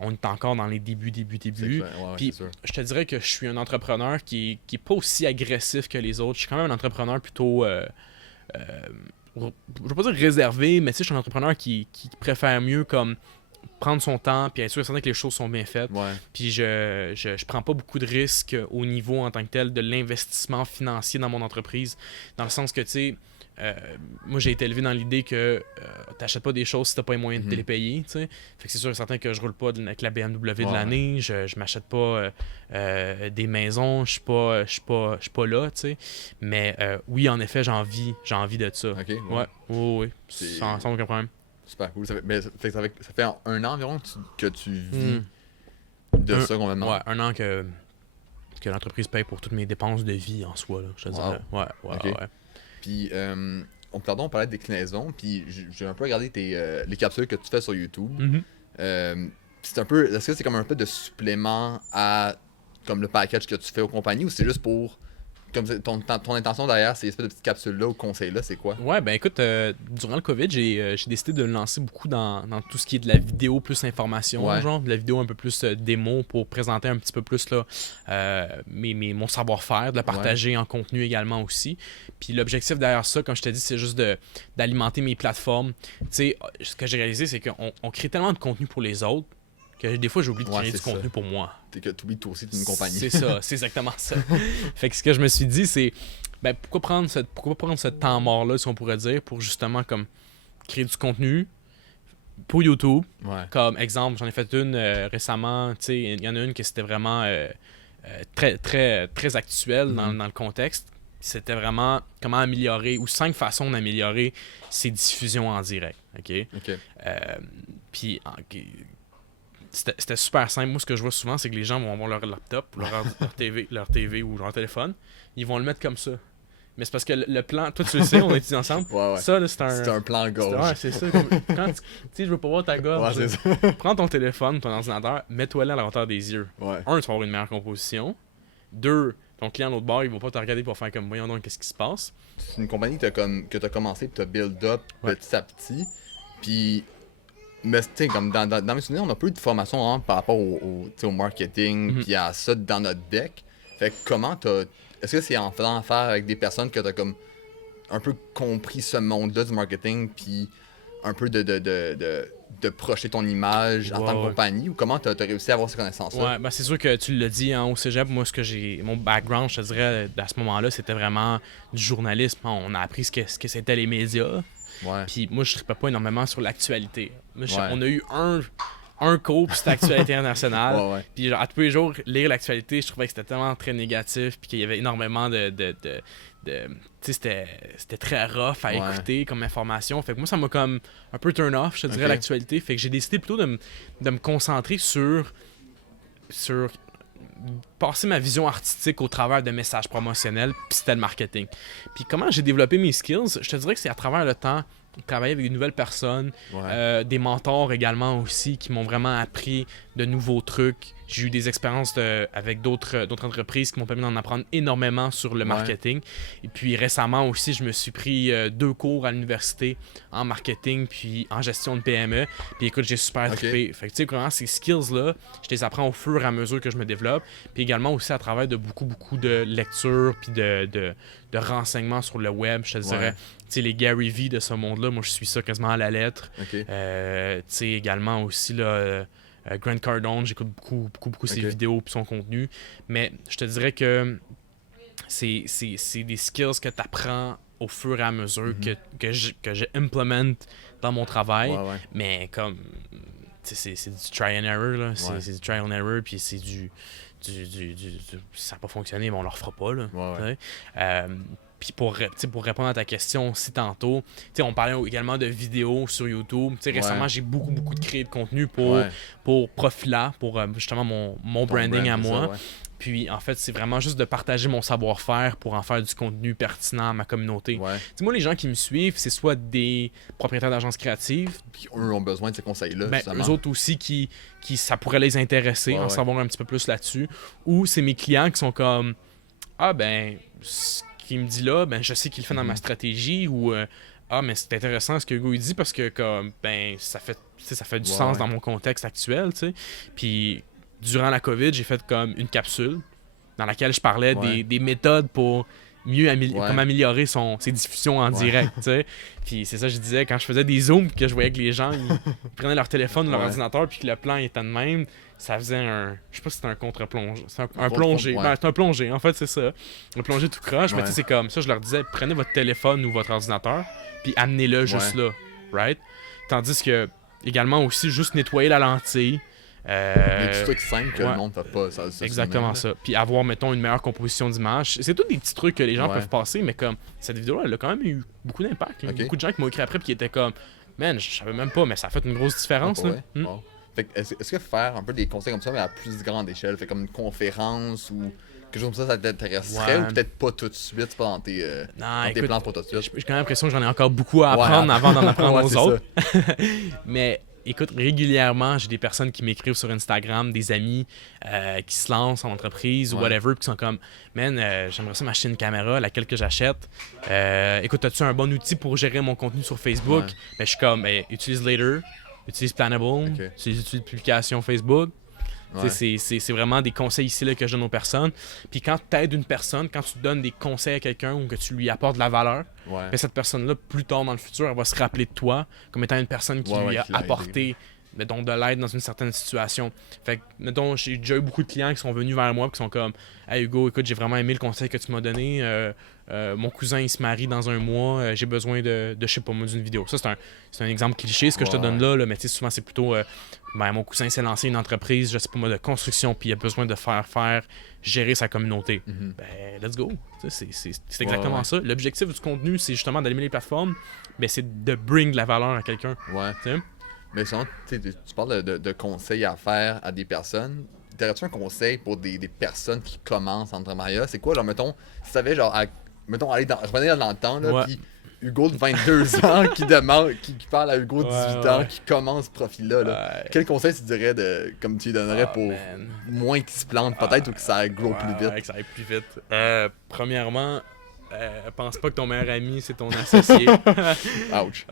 on est encore dans les débuts. Puis je te dirais que je suis un entrepreneur qui est pas aussi agressif que les autres. Je suis quand même un entrepreneur plutôt je veux pas dire réservé, mais tu sais, je suis un entrepreneur qui préfère mieux comme prendre son temps puis être sûr et certain que les choses sont bien faites. Puis je prends pas beaucoup de risques au niveau en tant que tel de l'investissement financier dans mon entreprise, dans le sens que tu sais moi j'ai été élevé dans l'idée que t'achètes pas des choses si t'as pas les moyens de te les payer, tu sais. Fait que c'est sûr et certain que je roule pas avec la BMW de l'année, je m'achète pas des maisons, je suis pas là, tu sais. Mais oui, en effet, j'en vis de ça. Oui, sans aucun problème. Super cool. Ça fait un an environ que tu vis de ça complètement. Ouais, un an que l'entreprise paye pour toutes mes dépenses de vie en soi, là, je te dirais. Ouais. Puis, on parlait de déclinaison, puis j'ai un peu regardé les capsules que tu fais sur YouTube. C'est un peu, est-ce que c'est comme un peu de supplément à comme le package que tu fais aux compagnies ou c'est juste pour comme ton intention derrière ces espèces de petites capsules-là ou conseils-là, c'est quoi? Ouais, ben écoute, durant le COVID, j'ai décidé de me lancer beaucoup dans tout ce qui est de la vidéo plus information, genre de la vidéo un peu plus démo pour présenter un petit peu plus là, mon savoir-faire, de le partager en contenu également aussi. Puis l'objectif derrière ça, comme je t'ai dit, c'est juste d'alimenter mes plateformes. Tu sais, ce que j'ai réalisé, c'est qu'on crée tellement de contenu pour les autres que des fois j'oublie de créer du contenu pour moi. Que tu oublies toi aussi d'une compagnie. C'est ça, c'est exactement ça. Fait que ce que je me suis dit, c'est pourquoi prendre ce temps mort-là, si on pourrait dire, pour justement comme créer du contenu pour YouTube. Comme exemple, j'en ai fait une récemment, tu sais, il y en a une qui c'était vraiment très, très, très actuelle dans le contexte. C'était vraiment comment améliorer ou 5 façons d'améliorer ses diffusions en direct. OK? Puis c'était super simple. Moi, ce que je vois souvent, c'est que les gens vont avoir leur laptop, leur TV ou leur téléphone. Ils vont le mettre comme ça. Mais c'est parce que le plan, toi tu le sais, on est étudiés ensemble. Ça, là, c'est un plan gauche. Ouais, c'est ça. Quand tu veux pas voir ta gorge, prends ton téléphone, ton ordinateur, mets-toi là à la hauteur des yeux. Un, tu vas avoir une meilleure composition. 2, ton client à l'autre bord, il va pas te regarder pour faire comme voyons donc qu'est-ce qui se passe. C'est une compagnie que t'as commencé, puis t'as build up petit à petit. Puis. Mais tu sais, comme dans mes souvenirs, on a peu de formation par rapport au marketing, puis à ça dans notre deck. Fait que est-ce que c'est en faisant affaire avec des personnes que t'as comme un peu compris ce monde-là du marketing, puis un peu de projeter ton image en tant que compagnie, ou comment tu as réussi à avoir ces connaissances-là? Ouais, ben c'est sûr que tu l'as dit hein, au cégep, moi, mon background, je te dirais, à ce moment-là, c'était vraiment du journalisme. On a appris ce que c'était les médias. Ouais. Puis moi, je ne tripais pas énormément sur l'actualité. Ouais. On a eu un cours, puis c'était l'actualité internationale. Ouais. Puis genre, à tous les jours, lire l'actualité, je trouvais que c'était tellement très négatif, puis qu'il y avait énormément tu sais, c'était très rough à écouter comme information. Fait que moi, ça m'a comme un peu turn off, je te dirais, l'actualité. Fait que j'ai décidé plutôt de me concentrer sur passer ma vision artistique au travers de messages promotionnels, puis c'était le marketing. Puis comment j'ai développé mes skills, je te dirais que c'est à travers le temps, travailler avec de nouvelles personnes, des mentors également aussi qui m'ont vraiment appris de nouveaux trucs. J'ai eu des expériences avec d'autres entreprises qui m'ont permis d'en apprendre énormément sur le marketing. Et puis récemment aussi, je me suis pris 2 cours à l'université en marketing puis en gestion de PME. Puis écoute, j'ai super trippé. Fait que tu sais, vraiment, ces skills-là, je les apprends au fur et à mesure que je me développe. Puis également aussi à travers de beaucoup de lectures puis de renseignements sur le web, je te dirais. Tu sais, les Gary Vee de ce monde-là, moi, je suis ça quasiment à la lettre. Tu sais, également aussi, là... Grant Cardone, j'écoute beaucoup ses vidéos et son contenu. Mais je te dirais que c'est des skills que tu apprends au fur et à mesure que j'implémente dans mon travail. Mais comme, c'est du try and error. Là. C'est du try and error, puis c'est du ça n'a pas fonctionné, mais on ne le refera pas. Là, Puis pour répondre à ta question aussi tantôt, on parlait également de vidéos sur YouTube. Récemment, j'ai beaucoup de créé de contenu pour Profila, pour justement mon branding à moi. Puis en fait, c'est vraiment juste de partager mon savoir-faire pour en faire du contenu pertinent à ma communauté. Moi, les gens qui me suivent, c'est soit des propriétaires d'agences créatives. Puis eux ont besoin de ces conseils-là. Ben, eux autres aussi qui ça pourrait les intéresser, en savoir un petit peu plus là-dessus. Ou c'est mes clients qui sont comme ah ben qui me dit là, ben je sais qu'il le fait dans ma stratégie, ou ah mais c'est intéressant ce que Hugo il dit parce que comme ben ça fait du sens dans mon contexte actuel, tu sais. Puis durant la COVID, j'ai fait comme une capsule dans laquelle je parlais des méthodes pour mieux comme améliorer ses diffusions en direct, tu sais. Puis c'est ça que je disais, quand je faisais des zooms, que je voyais que les gens ils prenaient leur téléphone ou leur ordinateur, puis que le plan était de même, ça faisait je sais pas si c'était un contre-plonge, c'est un plongé, c'est un plongé, en fait c'est ça, un plongé tout croche, mais tu sais c'est comme ça, je leur disais, prenez votre téléphone ou votre ordinateur, puis amenez-le juste là, right? Tandis que, également aussi, juste nettoyer la lentille, des petits trucs simples que le monde ne fait pas. Exactement ça. Puis avoir, mettons, une meilleure composition d'image. C'est tous des petits trucs que les gens peuvent passer, mais comme cette vidéo-là, elle a quand même eu beaucoup d'impact. Beaucoup de gens qui m'ont écrit après et qui étaient comme man, je savais même pas, mais ça a fait une grosse différence. Fait que est-ce que faire un peu des conseils comme ça, mais à plus grande échelle, fait comme une conférence ou quelque chose comme ça t'intéresserait, ou peut-être pas tout de suite, c'est pas dans tes plans pour tout de suite? J'ai quand même l'impression que j'en ai encore beaucoup à apprendre avant d'en apprendre aux autres. Mais écoute, régulièrement, j'ai des personnes qui m'écrivent sur Instagram, des amis qui se lancent en entreprise ou whatever, puis qui sont comme man, j'aimerais ça m'acheter une caméra, laquelle que j'achète. Écoute, as-tu un bon outil pour gérer mon contenu sur Facebook? Ben, je suis comme, utilise Later, utilise Planable, utilise l'outil de publication Facebook. C'est vraiment des conseils ici là, que je donne aux personnes. Puis quand tu aides une personne, quand tu donnes des conseils à quelqu'un ou que tu lui apportes de la valeur, ben cette personne-là, plus tard dans le futur, elle va se rappeler de toi comme étant une personne qui lui a apporté mettons, de l'aide dans une certaine situation. Fait que, mettons, j'ai déjà eu beaucoup de clients qui sont venus vers moi et qui sont comme « Hey Hugo, écoute, j'ai vraiment aimé le conseil que tu m'as donné. Mon cousin, il se marie dans un mois. J'ai besoin de je sais pas moi, d'une vidéo. » Ça, c'est un exemple cliché, ce que je te donne là, mais tu sais, souvent, c'est plutôt mon cousin s'est lancé une entreprise, je sais pas moi, de construction, puis il a besoin de gérer sa communauté. Ben, let's go. C'est exactement ça. L'objectif du contenu, c'est justement d'allumer les plateformes, mais c'est de bring de la valeur à quelqu'un. T'sais? Mais sinon, tu parles de conseils à faire à des personnes. T'aurais-tu un conseil pour des personnes qui commencent en entrepreneuriat? C'est quoi, genre, mettons, si tu savais, genre, revenir dans le temps, là, puis Hugo de 22 ans qui parle à Hugo de 18 ans, qui commence ce profil-là, là. Quel conseil tu dirais, comme tu lui donnerais pour moins qu'il se plante, peut-être, ou que ça grow plus vite? Que ça aille plus vite. Premièrement, pense pas que ton meilleur ami c'est ton associé. Ouch.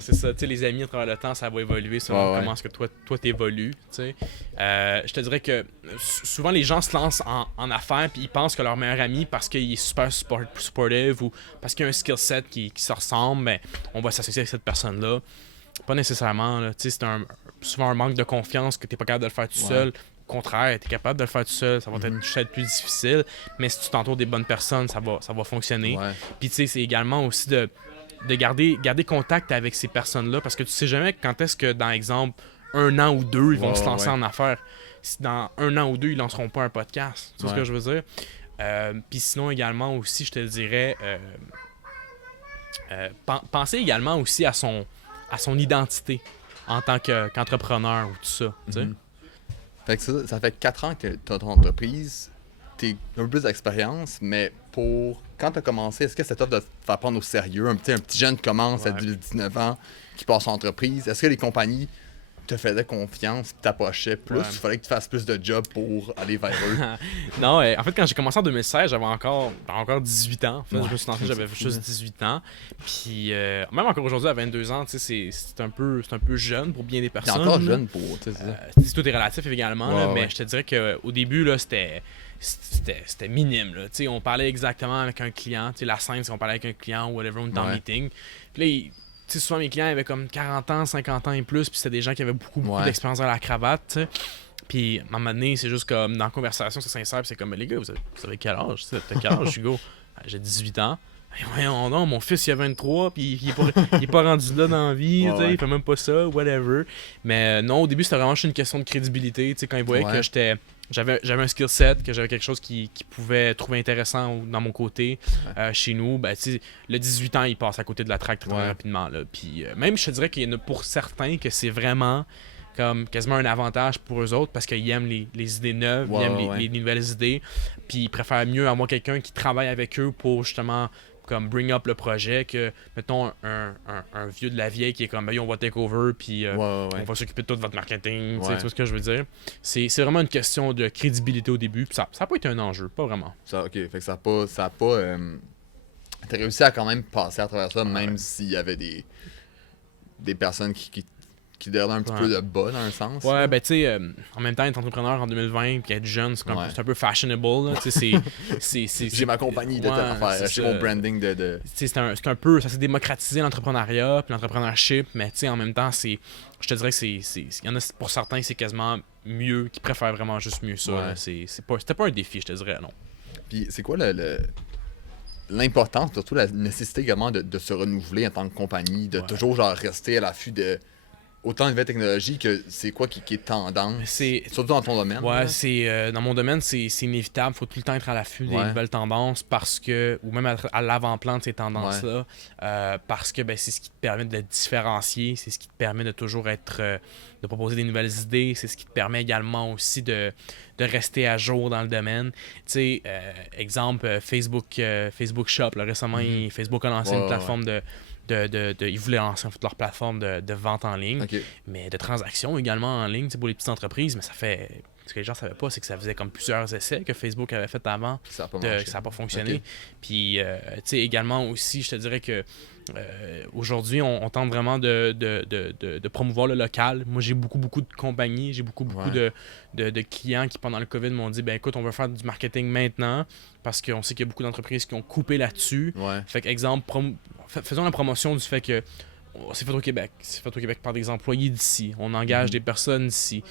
C'est ça. Tu sais, les amis à travers le temps, ça va évoluer selon comment est-ce que toi t'évolues. Je te dirais que souvent les gens se lancent en affaires puis ils pensent que leur meilleur ami, parce qu'il est super supportive ou parce qu'il a un skill set qui se ressemble, ben, on va s'associer avec cette personne-là. Pas nécessairement. Là. C'est souvent un manque de confiance que tu n'es pas capable de le faire tout seul. Au contraire, tu es capable de le faire tout seul. Ça va être plus difficile. Mais si tu t'entoures des bonnes personnes, ça va fonctionner. Ouais. Puis c'est également aussi de garder contact avec ces personnes-là parce que tu sais jamais quand est-ce que, dans exemple, 1 an ou 2, ils vont se lancer en affaires. Si dans 1 an ou 2, ils lanceront pas un podcast. Tu sais ce que je veux dire? Puis sinon, également aussi, je te dirais, penser également aussi à son identité en tant qu'entrepreneur ou tout ça. Tu sais? Fait que ça fait 4 ans que tu as ton entreprise, tu as un peu plus d'expérience, mais quand tu as commencé, est-ce que c'est top de te faire prendre au sérieux? Un petit jeune qui commence à 19 ans, qui passe en entreprise, est-ce que les compagnies te faisaient confiance et t'approchaient plus? Il fallait que tu fasses plus de jobs pour aller vers eux? Non, en fait, quand j'ai commencé en 2016, j'avais encore 18 ans. En fait, je me suis lancé, j'avais juste 18 ans. Puis, même encore aujourd'hui, à 22 ans, c'est un peu jeune pour bien des personnes. T'es encore jeune pour... tout est relatif également, là, mais je te dirais qu'au début, là, c'était minime. Là. On parlait exactement avec un client. La scène, c'est qu'on parlait avec un client ou whatever, on était en meeting. Puis là, souvent mes clients avaient comme 40 ans, 50 ans et plus, puis c'était des gens qui avaient beaucoup d'expérience dans la cravate, t'sais. Puis à un moment donné, c'est juste comme dans la conversation, c'est sincère, puis c'est comme les gars, vous avez quel âge? T'as quel âge, Hugo? J'ai 18 ans. Ben, voyons non, mon fils il a 23, puis il est pas rendu là dans la vie, il fait même pas ça, whatever. Mais non, au début, c'était vraiment juste une question de crédibilité, quand ils voyaient que j'avais un skill set, que j'avais quelque chose qui pouvait trouver intéressant dans mon côté. Chez nous, ben, le 18 ans, il passe à côté de la track très rapidement. Là. Puis, même, je te dirais qu'il y en a pour certains que c'est vraiment comme quasiment un avantage pour eux autres parce qu'ils aiment les idées neuves, ils aiment les nouvelles idées. Puis, ils préfèrent mieux avoir quelqu'un qui travaille avec eux pour justement comme bring up le projet que, mettons, un vieux de la vieille qui est comme, on va take over, puis on va s'occuper de tout votre marketing, tu sais ce que je veux dire. C'est vraiment une question de crédibilité au début, puis ça n'a pas été un enjeu, pas vraiment. OK, fait que ça a pas t'as réussi à quand même passer à travers ça, même s'il y avait des personnes qui donnaient un petit peu de bas dans un sens. Ouais, ben tu sais, en même temps, être entrepreneur en 2020 puis être jeune, c'est un peu fashionable. Là, j'ai ma compagnie de faire, j'ai mon branding de... C'est un peu, ça s'est démocratisé l'entrepreneuriat puis l'entrepreneurship, mais tu sais, en même temps, je te dirais que il y en a pour certains, c'est quasiment mieux, qui préfèrent vraiment juste mieux ça. C'était pas un défi, je te dirais, non. Puis c'est quoi l'importance, surtout la nécessité également de se renouveler en tant que compagnie, de toujours genre rester à l'affût de autant de nouvelles technologies que c'est quoi qui est tendance, surtout dans ton domaine. Ouais, dans mon domaine, c'est inévitable. Il faut tout le temps être à l'affût des nouvelles tendances ou même à l'avant-plan de ces tendances-là, parce que c'est ce qui te permet de te différencier, c'est ce qui te permet de toujours de proposer des nouvelles idées, c'est ce qui te permet également aussi de rester à jour dans le domaine. Tu sais, exemple, Facebook Shop, là, récemment, Facebook a lancé une plateforme ils voulaient lancer en fait leur plateforme de vente en ligne, mais de transactions également en ligne pour les petites entreprises, mais ce que les gens ne savaient pas, c'est que ça faisait comme plusieurs essais que Facebook avait fait avant, que ça n'a pas fonctionné. Puis, tu sais, également aussi, je te dirais que aujourd'hui, on tente vraiment de promouvoir le local. Moi, j'ai beaucoup de compagnies, j'ai beaucoup de clients qui, pendant le COVID, m'ont dit, écoute, on veut faire du marketing maintenant parce qu'on sait qu'il y a beaucoup d'entreprises qui ont coupé là-dessus. Fait qu'exemple, faisons la promotion du fait que c'est fait au Québec. C'est fait au Québec par des employés d'ici. On engage des personnes d'ici.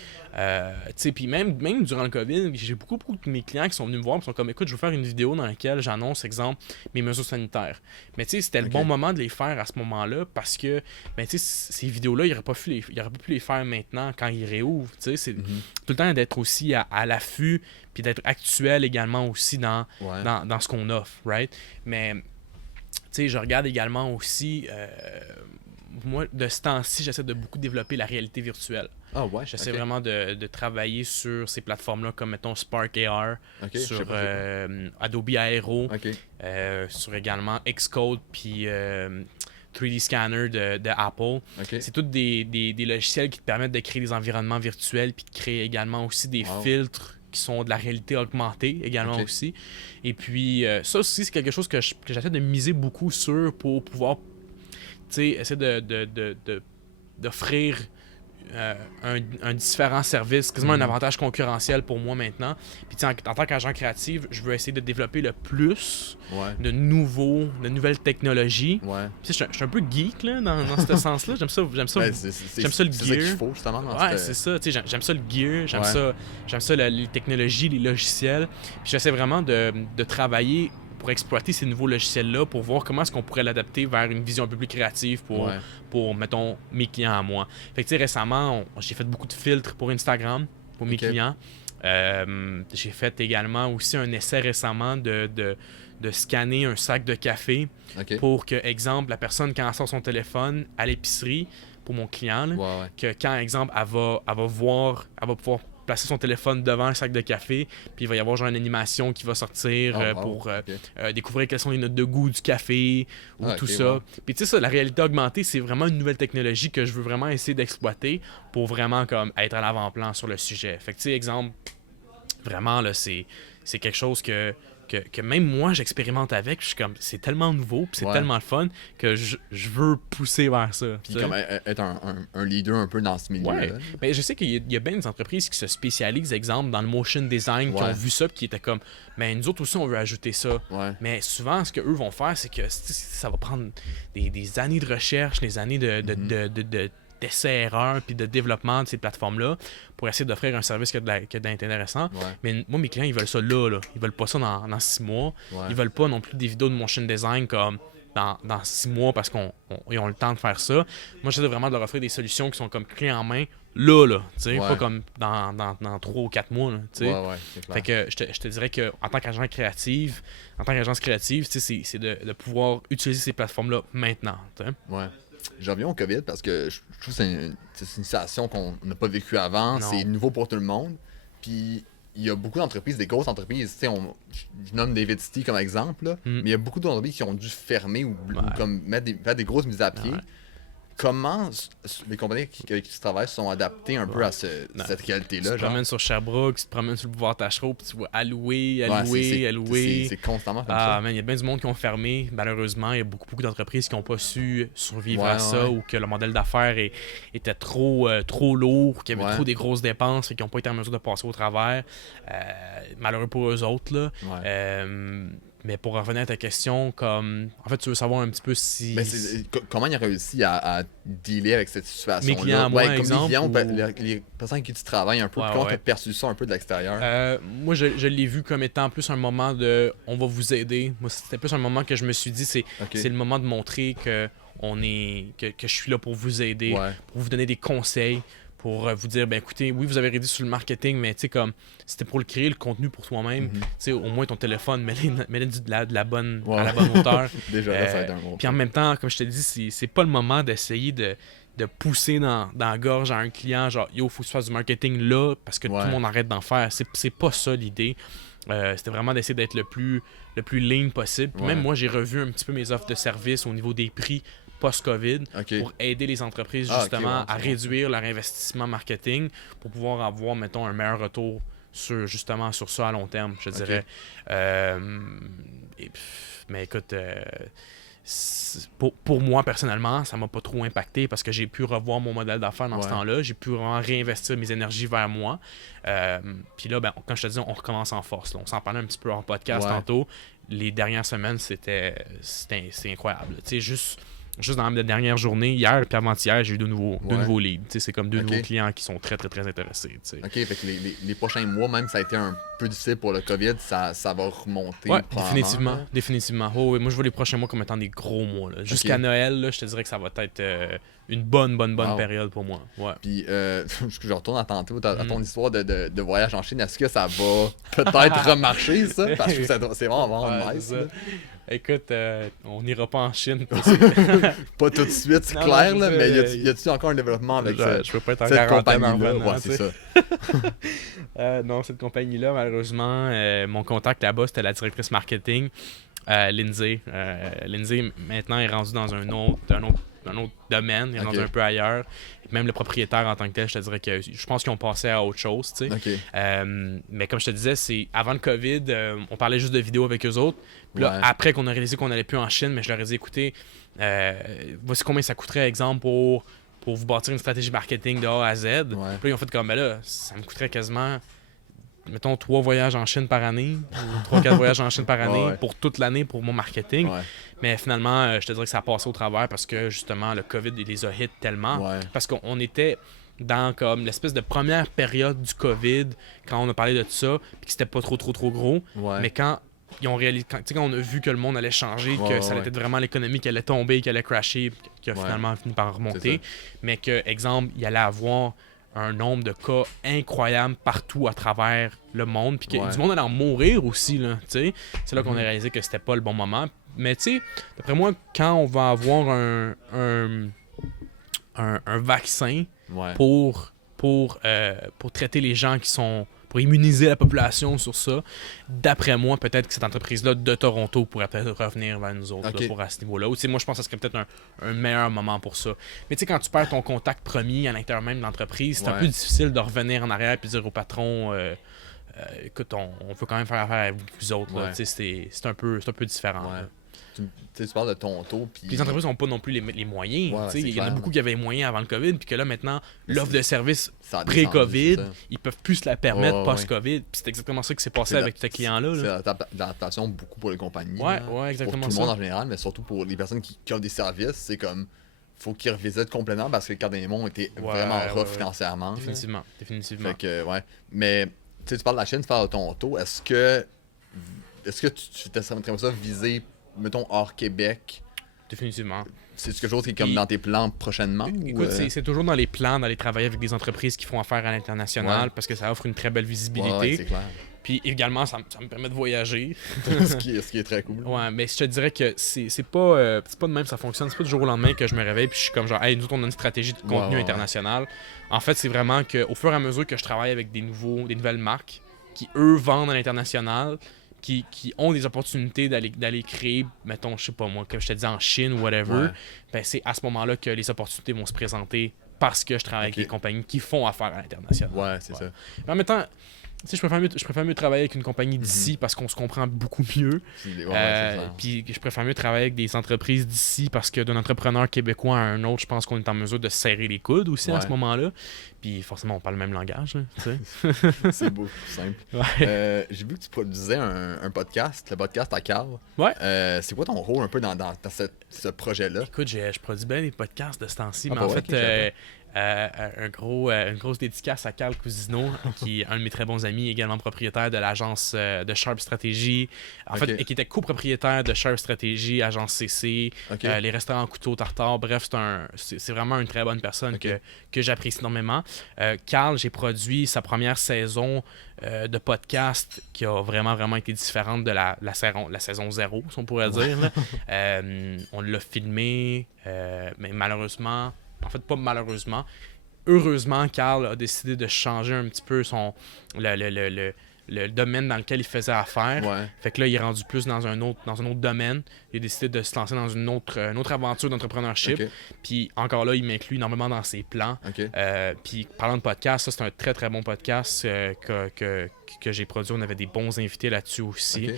Puis même durant le COVID, j'ai beaucoup de mes clients qui sont venus me voir et sont comme, écoute, je veux faire une vidéo dans laquelle j'annonce, exemple, mes mesures sanitaires. Mais c'était le bon moment de les faire à ce moment-là parce que ces vidéos-là, il n'aurait pas pu les faire maintenant quand ils réouvrent. C'est tout le temps d'être aussi à l'affût puis d'être actuel également aussi dans ce qu'on offre, right? Mais je regarde également aussi... moi, de ce temps-ci, j'essaie de beaucoup développer la réalité virtuelle. J'essaie vraiment de travailler sur ces plateformes-là comme, mettons, Spark AR, sur Adobe Aero, sur également Xcode, puis 3D Scanner de Apple. C'est tous des logiciels qui te permettent de créer des environnements virtuels puis de créer également aussi des filtres qui sont de la réalité augmentée également aussi. Et puis, ça aussi, c'est quelque chose que j'essaie de miser beaucoup sur pour pouvoir essayer d'offrir un différent service, quasiment un avantage concurrentiel pour moi maintenant. Puis en tant qu'agent créatif, je veux essayer de développer le plus de nouvelles technologies. Puis, je suis un peu geek là, dans ce sens-là. J'aime ça le gear. C'est ça qu'il faut justement. C'est ça. J'aime ça le gear, j'aime ça les technologies, les logiciels. Puis j'essaie vraiment de travailler pour exploiter ces nouveaux logiciels-là, pour voir comment est-ce qu'on pourrait l'adapter vers une vision un peu plus créative pour mettons, mes clients à moi. Fait que récemment, j'ai fait beaucoup de filtres pour Instagram, pour mes clients. J'ai fait également aussi un essai récemment de scanner un sac de café pour que, exemple, la personne, quand elle sort son téléphone à l'épicerie, pour mon client, là, que quand, exemple, elle va pouvoir placer son téléphone devant un sac de café, puis il va y avoir genre une animation qui va sortir pour découvrir quelles sont les notes de goût du café ou tout ça. Puis tu sais ça, la réalité augmentée, c'est vraiment une nouvelle technologie que je veux vraiment essayer d'exploiter pour vraiment comme être à l'avant-plan sur le sujet. Fait que tu sais, exemple, vraiment là, c'est quelque chose que même moi j'expérimente avec, puis je suis comme c'est tellement nouveau, puis c'est tellement le fun que je veux pousser vers ça. Puis comme être un leader un peu dans ce milieu-là. Ben, je sais qu'il y a bien des entreprises qui se spécialisent, exemple, dans le motion design, qui ont vu ça, puis qui étaient comme mais nous autres aussi on veut ajouter ça. Mais souvent ce qu'eux vont faire, c'est que ça va prendre des années de recherche, des années d'essais-erreurs puis de développement de ces plateformes-là pour essayer d'offrir un service qui est intéressant. Mais moi, mes clients, ils veulent ça là. Ils veulent pas ça dans 6 mois. Ils veulent pas non plus des vidéos de motion design comme dans 6 mois parce qu'ils ont le temps de faire ça. Moi, j'essaie vraiment de leur offrir des solutions qui sont comme clés en main là. Pas comme dans 3 ou 4 mois. C'est clair. Fait que je te dirais qu'en tant qu'agence créative, c'est de pouvoir utiliser ces plateformes-là maintenant. Je reviens au COVID parce que je trouve que c'est une situation qu'on n'a pas vécue avant. C'est nouveau pour tout le monde. Puis il y a beaucoup d'entreprises, des grosses entreprises. Je nomme David City comme exemple, là, mais il y a beaucoup d'entreprises qui ont dû fermer ou comme faire des grosses mises à pied. Comment les compagnies qui travaillent sont adaptées un peu à cette réalité-là? Tu te promènes sur Sherbrooke, tu te promènes sur le boulevard Tachereau, puis tu vois allouer. C'est constamment comme ça. Il y a bien du monde qui ont fermé. Malheureusement, il y a beaucoup d'entreprises qui n'ont pas su survivre à ça ou que le modèle d'affaires était trop lourd, qu'il y avait trop des grosses dépenses et qui n'ont pas été en mesure de passer au travers. Malheureux pour eux autres, là. Mais pour revenir à ta question, comme en fait, tu veux savoir un petit peu si... comment il a réussi à dealer avec cette situation-là? Mes clients, moi, comme exemple, les personnes avec qui tu travailles un peu, comment tu as perçu ça un peu de l'extérieur? Moi, je l'ai vu comme étant plus un moment de « on va vous aider ». Moi, c'était plus un moment que je me suis dit, c'est le moment de montrer que je suis là pour vous aider, pour vous donner des conseils, pour vous dire, ben écoutez, oui, vous avez aidé sur le marketing, mais tu sais, comme, c'était pour créer le contenu pour toi-même, tu sais, au moins ton téléphone, mets-le de la bonne, à la bonne hauteur. Déjà, là, ça va être un bon Puis en même temps, comme je te dis, c'est pas le moment d'essayer de pousser dans la gorge à un client, genre, yo, faut que tu fasses du marketing là, parce que tout le monde arrête d'en faire. C'est pas ça l'idée. C'était vraiment d'essayer d'être le plus lean possible. Puis même moi, j'ai revu un petit peu mes offres de services au niveau des prix post-COVID pour aider les entreprises justement à réduire leur investissement marketing pour pouvoir avoir, mettons, un meilleur retour sur ça à long terme, je dirais. Mais écoute, pour moi, personnellement, ça m'a pas trop impacté parce que j'ai pu revoir mon modèle d'affaires dans ce temps-là. J'ai pu vraiment réinvestir mes énergies vers moi. Puis là, comme je te dis, on recommence en force. Là. On s'en parlait un petit peu en podcast tantôt. Les dernières semaines, c'est incroyable. Tu sais, juste dans la dernière journée, hier et avant-hier, j'ai eu deux nouveaux leads. C'est comme deux nouveaux clients qui sont très, très, très intéressés. T'sais. OK, fait que les prochains mois, même ça a été un peu difficile pour le COVID, ça va remonter. Oui, définitivement. Moi, je vois les prochains mois comme étant des gros mois. Là. Jusqu'à Noël, là, je te dirais que ça va être une bonne période pour moi. Puis, je retourne à ton histoire de voyage en Chine. Est-ce que ça va peut-être remarcher, ça? Parce que c'est vraiment nice. Écoute, on n'ira pas en Chine. Pas tout de suite, c'est clair, là, mais y a-t-il encore un développement avec je peux pas être en cette compagnie-là? C'est ça. Non, cette compagnie-là, malheureusement, mon contact là-bas, c'était la directrice marketing, Lindsay. Lindsay, maintenant, est rendue dans un autre domaine, elle est rendue un peu ailleurs. Même le propriétaire en tant que tel, je te dirais que je pense qu'ils ont passé à autre chose. Mais comme je te disais, c'est avant le COVID, on parlait juste de vidéos avec eux autres. Puis là, après qu'on a réalisé qu'on n'allait plus en Chine, mais je leur ai dit, écoutez, voici combien ça coûterait, exemple, pour pour vous bâtir une stratégie marketing de A à Z. Ouais. Puis là, ils ont fait comme, ben là, ça me coûterait quasiment, mettons, 3 voyages en Chine par année, ou 3-4 voyages en Chine par année pour toute l'année pour mon marketing. Ouais. Mais finalement, je te dirais que ça a passé au travers parce que justement, le COVID, il les a hit tellement. Ouais. Parce qu'on était dans comme l'espèce de première période du COVID, quand on a parlé de ça, puis que c'était pas trop gros. Ouais. Mais quand ils ont réalisé, quand on a vu que le monde allait changer, que ça allait être vraiment l'économie qui allait tomber, qui allait crasher, puis qui a finalement fini par remonter, mais que, exemple, il allait avoir un nombre de cas incroyable partout à travers le monde, puis que du monde allait en mourir aussi, là, tu sais. C'est là qu'on a réalisé que c'était pas le bon moment. Mais tu sais, d'après moi, quand on va avoir un vaccin pour traiter les gens qui sont... pour immuniser la population sur ça, d'après moi, peut-être que cette entreprise-là de Toronto pourrait peut-être revenir vers nous autres là, pour à ce niveau-là. Ou tu sais, moi, je pense que ce serait peut-être un meilleur moment pour ça. Mais tu sais, quand tu perds ton contact premier à l'intérieur même de l'entreprise, c'est un peu difficile de revenir en arrière et dire au patron... écoute, on veut quand même faire affaire avec vous autres. Là. C'est un peu différent. Ouais. Tu parles de Toronto. Puis les entreprises n'ont pas non plus les moyens. Il y en a beaucoup qui avaient les moyens avant le COVID, puis que là, maintenant, l'offre de service pré-COVID, ils peuvent plus se la permettre post-COVID. Puis c'est exactement ça qui s'est passé avec ce client-là. C'est l'adaptation beaucoup pour les compagnies. Ouais, exactement pour tout le monde en général, mais surtout pour les personnes qui offrent des services. C'est comme, faut qu'ils revisitent complètement parce que le cadre des monts était vraiment rough financièrement. Définitivement. Fait que, mais tu parles de la Chine, tu parles de Toronto. Est-ce que tu t'aimerais ça viser, mettons, hors Québec? Définitivement. C'est quelque chose qui est comme dans tes plans prochainement? Écoute, c'est toujours dans les plans d'aller travailler avec des entreprises qui font affaire à l'international parce que ça offre une très belle visibilité. C'est clair. Puis également, ça me permet de voyager. ce qui est très cool. Ouais, mais je te dirais que c'est pas de même ça fonctionne. C'est pas du jour au lendemain que je me réveille puis je suis comme genre, hey, nous autres, on a une stratégie de contenu international. En fait, c'est vraiment qu'au fur et à mesure que je travaille avec des nouvelles marques qui, eux, vendent à l'international, qui ont des opportunités d'aller créer, mettons, je sais pas moi, comme je te dis en Chine ou whatever, ben c'est à ce moment-là que les opportunités vont se présenter parce que je travaille avec des compagnies qui font affaire à l'international. Ouais, c'est ça. Mais en même temps, tu sais, je préfère mieux travailler avec une compagnie d'ici parce qu'on se comprend beaucoup mieux. Puis je préfère mieux travailler avec des entreprises d'ici parce que d'un entrepreneur québécois à un autre, je pense qu'on est en mesure de serrer les coudes aussi à ce moment-là. Puis forcément, on parle le même langage. Là, c'est beau, simple. J'ai vu que tu produisais un podcast, le podcast à Carl. C'est quoi ton rôle un peu dans ce projet-là? Écoute, je produis bien des podcasts de ce temps-ci, mais en fait... une grosse dédicace à Carl Cousineau, qui est un de mes très bons amis, également propriétaire de l'agence de Sharp Stratégie. En fait, qui était copropriétaire de Sharp Stratégie, agence CC, les restaurants Couteau Tartare. Bref, c'est vraiment une très bonne personne que j'apprécie énormément. Carl, j'ai produit sa première saison de podcast qui a vraiment été différente de la saison 0, si on pourrait dire. Là. On l'a filmé, mais malheureusement... En fait, pas malheureusement. Heureusement, Carl a décidé de changer un petit peu le domaine dans lequel il faisait affaire. Fait que là, il est rendu plus dans un autre domaine. Il a décidé de se lancer dans une autre aventure d'entrepreneurship. Puis encore là, il m'inclut énormément dans ses plans. Puis parlant de podcast, ça c'est un très très bon podcast que j'ai produit. On avait des bons invités là-dessus aussi.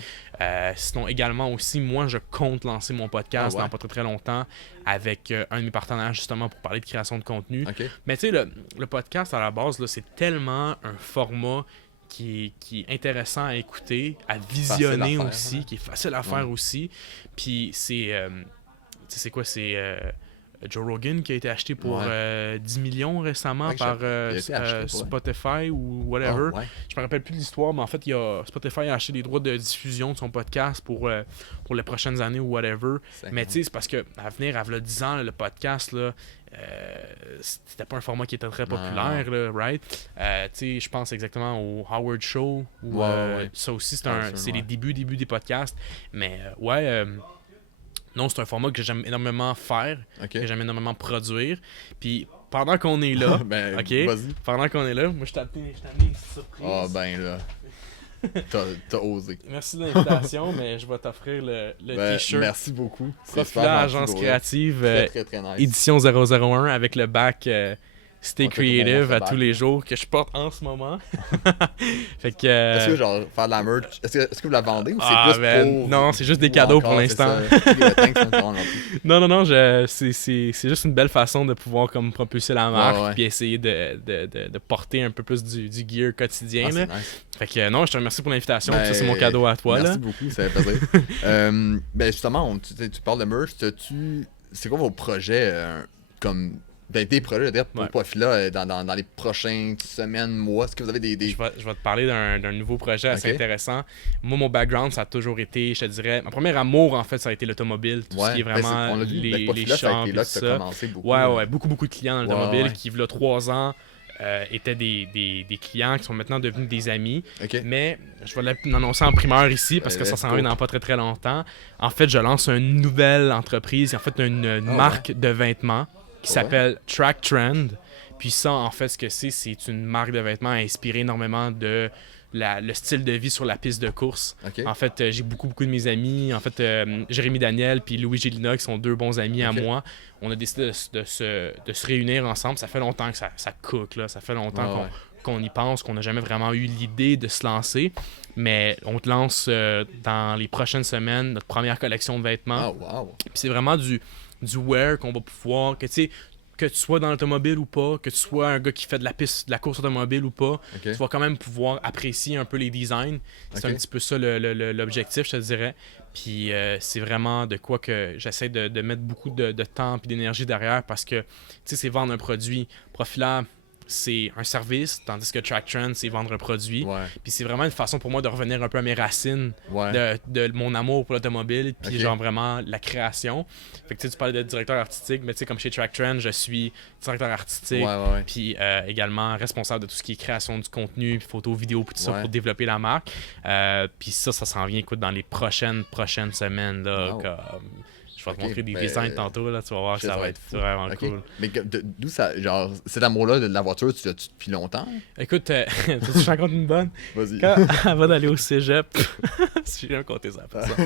Sinon également aussi, moi je compte lancer mon podcast dans pas très très longtemps avec un de mes partenaires justement pour parler de création de contenu. Mais tu sais, le podcast à la base, là, c'est tellement un format qui est intéressant à écouter, à visionner aussi, qui est facile à faire aussi. Puis c'est quoi, c'est Joe Rogan qui a été acheté pour 10 millions récemment par Spotify ou whatever. Je me rappelle plus de l'histoire, mais en fait, Spotify a acheté les droits de diffusion de son podcast pour les prochaines années ou whatever. Mais tu sais, c'est parce que à venir, à 10 ans, le podcast, là, c'était pas un format qui était très populaire, là, right? Je pense exactement au Howard Show, où ça aussi, c'est les débuts des podcasts. Mais non, c'est un format que j'aime énormément faire, que j'aime énormément produire. Puis pendant qu'on est là, pendant qu'on est là, moi je t'ai amené une surprise. Ah ben là, t'as osé. Merci de l'invitation, mais je vais t'offrir le t-shirt. Merci beaucoup. Profilage Agence Créative, très, très nice. édition 001 avec le bac stay On fait tout le monde creative se à bat. tous les jours que je porte en ce moment. Fait que. Est-ce que, genre, faire de la merch, est-ce que vous la vendez ou c'est Ah, plus ben, pour. non, c'est juste des ou cadeaux pour encore, l'instant. c'est ça, les vêtements qui sont pas non plus. Non, c'est juste une belle façon de pouvoir comme propulser la marque Ouais. puis essayer de porter un peu plus du gear quotidien. Ah, là. c'est nice. Fait que non, je te remercie pour l'invitation. Ben, Ça, c'est mon cadeau à toi. Merci Là. beaucoup, ça fait plaisir. Ben justement, tu parles de merch, c'est quoi vos projets comme des projets je veux dire, pour Ouais. Profila dans les prochaines semaines, mois? Est-ce que vous avez des. Je vais te parler d'un nouveau projet assez Ok. intéressant. Moi, mon background, ça a toujours été, je te dirais, ma première amour, en fait, ça a été l'automobile. Tout ce qui est ben, vraiment on l'a vu, les Profila, ça a champs été et là tout que tu as ça. commencé beaucoup. Ouais, beaucoup de clients dans l'automobile ouais. qui, il y a 3 ans, étaient des clients qui sont maintenant devenus des amis. Ok. Mais je vais l'annoncer en primeur ici parce que ça Let's s'en go. vient dans pas très très longtemps. En fait, je lance une nouvelle entreprise, en fait une marque de vêtements qui Ouais. s'appelle Track Trend. Puis ça, en fait, ce que c'est une marque de vêtements inspirée énormément de le style de vie sur la piste de course. Ok. En fait, j'ai beaucoup de mes amis. En fait, Jérémy Daniel puis Louis Gélina, qui sont 2 bons amis à Ok. moi, on a décidé de se réunir ensemble. Ça fait longtemps que ça cook, là. Ça fait longtemps Ouais. qu'on y pense, qu'on n'a jamais vraiment eu l'idée de se lancer. Mais on te lance dans les prochaines semaines notre première collection de vêtements. Ah, wow. Puis c'est vraiment du wear qu'on va pouvoir, que tu sais, que tu sois dans l'automobile ou pas, que tu sois un gars qui fait de la course automobile ou pas, Ok. tu vas quand même pouvoir apprécier un peu les designs. C'est Ok. un petit peu ça l'objectif, je te dirais. Puis c'est vraiment de quoi que j'essaie de mettre beaucoup de temps et d'énergie derrière parce que, tu sais, c'est vendre un produit. Profila, c'est un service, tandis que Track Trend, c'est vendre un produit. Ouais. Puis c'est vraiment une façon pour moi de revenir un peu à mes racines Ouais. de mon amour pour l'automobile, puis Ok. genre vraiment la création. Fait que tu sais, tu parlais de directeur artistique, mais tu sais, comme chez Track Trend, je suis directeur artistique, Ouais. puis également responsable de tout ce qui est création du contenu, puis photo, vidéo, puis tout ça Ouais. pour développer la marque. Puis ça s'en vient, écoute, dans les prochaines semaines, là, Wow. comme... Je vais te Ok, montrer des ben, designs tantôt, là, tu vas voir que shit, ça va être vraiment Ok. cool. Mais d'où ça. Genre, cet amour-là de la voiture, tu l'as-tu depuis longtemps? Écoute, tu veux que je te raconte une bonne? Vas-y. Avant d'aller au cégep, si j'ai compté ça après ça.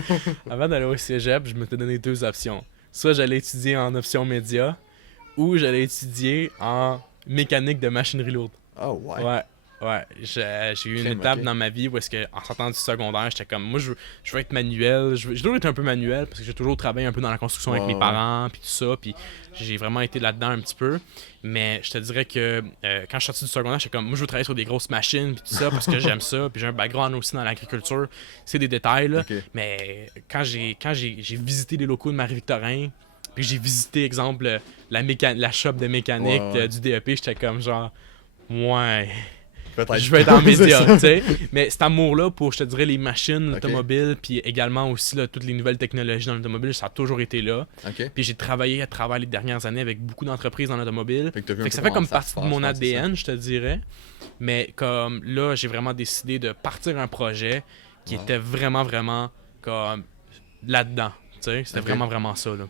Avant d'aller au cégep, je m'étais donné 2 options. Soit j'allais étudier en option média, ou j'allais étudier en mécanique de machinerie lourde. Oh, ouais. Ouais. J'ai eu une Crème, étape ok. dans ma vie où est-ce que, en sortant du secondaire, j'étais comme, moi, je veux être manuel. J'ai toujours été un peu manuel parce que j'ai toujours travaillé un peu dans la construction avec Ouais, mes parents, puis tout ça. Puis j'ai vraiment été là-dedans un petit peu. Mais je te dirais que quand je suis sorti du secondaire, j'étais comme, moi, je veux travailler sur des grosses machines, puis tout ça, parce que j'aime ça. Puis j'ai un background aussi dans l'agriculture. C'est des détails, là. Ok. Mais quand j'ai visité les locaux de Marie-Victorin, puis j'ai visité, exemple, la shop de mécanique Ouais. du DEP, j'étais comme genre, ouais, Peut-être. je veux être en C'est média, ça. tu sais. Mais cet amour-là pour, je te dirais, les machines, Ok. l'automobile, puis également aussi là, toutes les nouvelles technologies dans l'automobile, ça a toujours été là. Ok. Puis j'ai travaillé à travers les dernières années avec beaucoup d'entreprises dans l'automobile. Fait que t'as vu un Fait que peu ça fait comment comme se partie de passe, mon ouais, c'est ça. ADN, je te dirais. Mais comme là, j'ai vraiment décidé de partir un projet qui Wow. était vraiment comme là-dedans. Tu sais, c'était Ok. vraiment ça, là.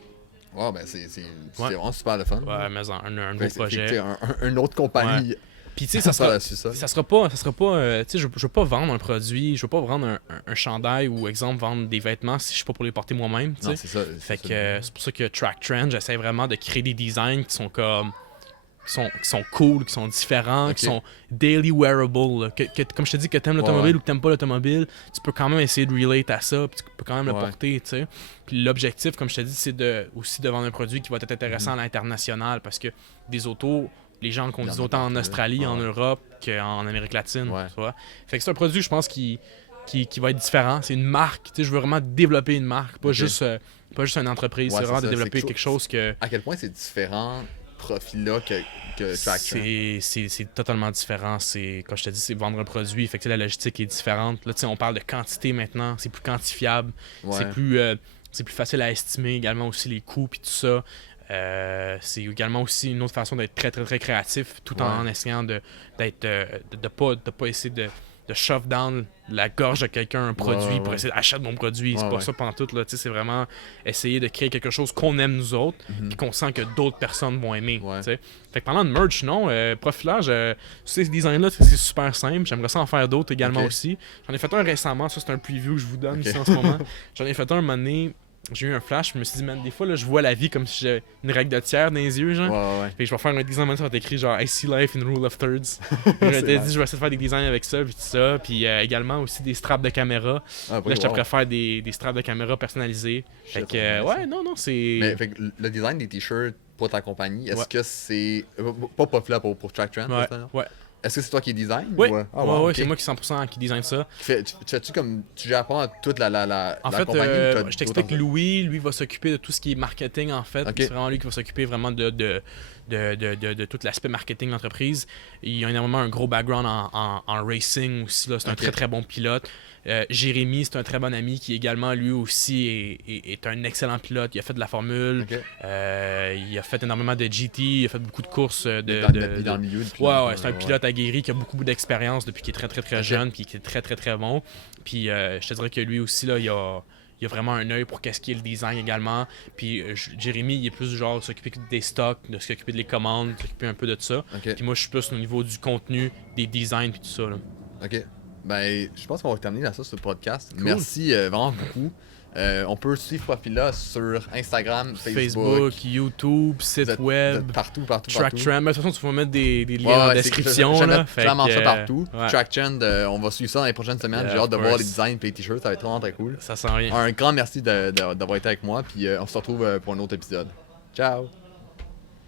Ouais, ben c'est Ouais. vraiment super le fun. Ouais, mais un Fait beau que c'est- projet. fait que, tu sais, une autre compagnie. Puis tu sais, ça sera, là-dessus, ça. ça sera pas, tu sais, je veux pas vendre un produit, je veux pas vendre un chandail ou, exemple, vendre des vêtements si je suis pas pour les porter moi-même, tu Non, sais. c'est ça. Fait ça. que c'est pour ça que Track Trend, j'essaie vraiment de créer des designs qui sont comme qui sont cool, qui sont différents, Ok. qui sont daily wearable. Là. Comme je te dis, que t'aimes l'automobile ouais. ou que t'aimes pas l'automobile, tu peux quand même essayer de relate à ça, puis tu peux quand même le Ouais. porter, tu sais. Puis l'objectif, comme je te dis, c'est aussi de vendre un produit qui va être intéressant à l'international, parce que des autos, les gens le Il y en conduisent a autant en partout, Australie, là. en Ouais. Europe qu'en Amérique latine, Ouais. tu vois. Fait que c'est un produit, je pense, qui va être différent. C'est une marque, tu sais, je veux vraiment développer une marque, pas Ok. juste une entreprise. Ouais, c'est vraiment c'est de ça, développer c'est quelque chose que... À quel point c'est différent profil-là que Track Trend? C'est totalement différent. Comme je te dis, c'est vendre un produit. Fait que tu sais, la logistique est différente. Là, tu sais, on parle de quantité maintenant. C'est plus quantifiable. Ouais. C'est plus facile à estimer également aussi les coûts et tout ça. C'est également aussi une autre façon d'être très créatif tout en Ouais. essayant de pas essayer de shove down la gorge de quelqu'un un produit Ouais, pour ouais. essayer d'acheter mon produit. C'est Ouais, pas ouais. ça pendant tout. Là. Tu sais, c'est vraiment essayer de créer quelque chose qu'on aime nous autres Mhm. puis qu'on sent que d'autres personnes vont aimer. Ouais. Tu sais. Fait que parlant de merch, non, profilage, ces designs-là, c'est super simple. J'aimerais ça en faire d'autres également Ok. aussi. J'en ai fait un récemment, ça c'est un preview que je vous donne Ok. ici en ce moment. J'en ai fait un moment donné, j'ai eu un flash, je me suis dit, man, des fois, là, je vois la vie comme si j'avais une règle de tiers dans les yeux, genre. Ouais. Fait que je vais faire un design, ça va être écrit genre I see life in rule of thirds. Je m'étais dit, je vais essayer de faire des designs avec ça, puis tout ça. Puis également aussi des straps de caméra. Ah, Là, je te préfère des straps de caméra personnalisés. Fait Shit, que, nice. ouais, non, c'est. Mais fait que le design des t-shirts pour ta compagnie, est-ce Ouais. que c'est. Pas Puffla pour Track Trend, Ouais, c'est ça, non? ouais. Est-ce que c'est toi qui design? Oui, ou, Ah, ouais, ok. c'est moi qui 100% qui design ça. Tu fais-tu comme. Tu gères pas toute la En la fait, compagnie? ou t'as je t'explique, d'autres- Lui va s'occuper de tout ce qui est marketing, en fait. Ok. C'est vraiment lui qui va s'occuper vraiment de tout l'aspect marketing de l'entreprise. Il a énormément un gros background en racing aussi. C'est un Ok. très, très bon pilote. Jérémy, c'est un très bon ami qui également, lui aussi, est un excellent pilote. Il a fait de la formule. Ok. Il a fait énormément de GT. Il a fait beaucoup de courses Dans le milieu. depuis Ouais, longtemps, c'est un pilote aguerri qui a beaucoup d'expérience depuis qu'il est très, très, très Ok. jeune, puis qui est très, très, très bon. Puis je te dirais que lui aussi, là, il a vraiment un œil pour qu'est-ce qui est le design également. Puis Jérémy, il est plus du genre s'occuper des stocks, de s'occuper des commandes, s'occuper un peu de ça. Ok. Puis moi, je suis plus au niveau du contenu, des designs, puis tout ça. Là. Ok. Ben, je pense qu'on va terminer là ça sur le podcast. Cool. Merci vraiment beaucoup. On peut suivre Profila sur Instagram, Facebook, YouTube, Vous site êtes- web, vous êtes partout. Track Trend. Mais de toute façon, tu vas mettre des liens Ouais, en ouais, description. Je vais là. mettre Fait clairement que, ça partout. ouais. Track Trend, on va suivre ça dans les prochaines semaines. Yeah, J'ai hâte de of voir course. les designs et les t-shirts. Ça va être vraiment très cool. Ça sent rien. Un grand merci d'avoir été avec moi. Puis on se retrouve pour un autre épisode. Ciao!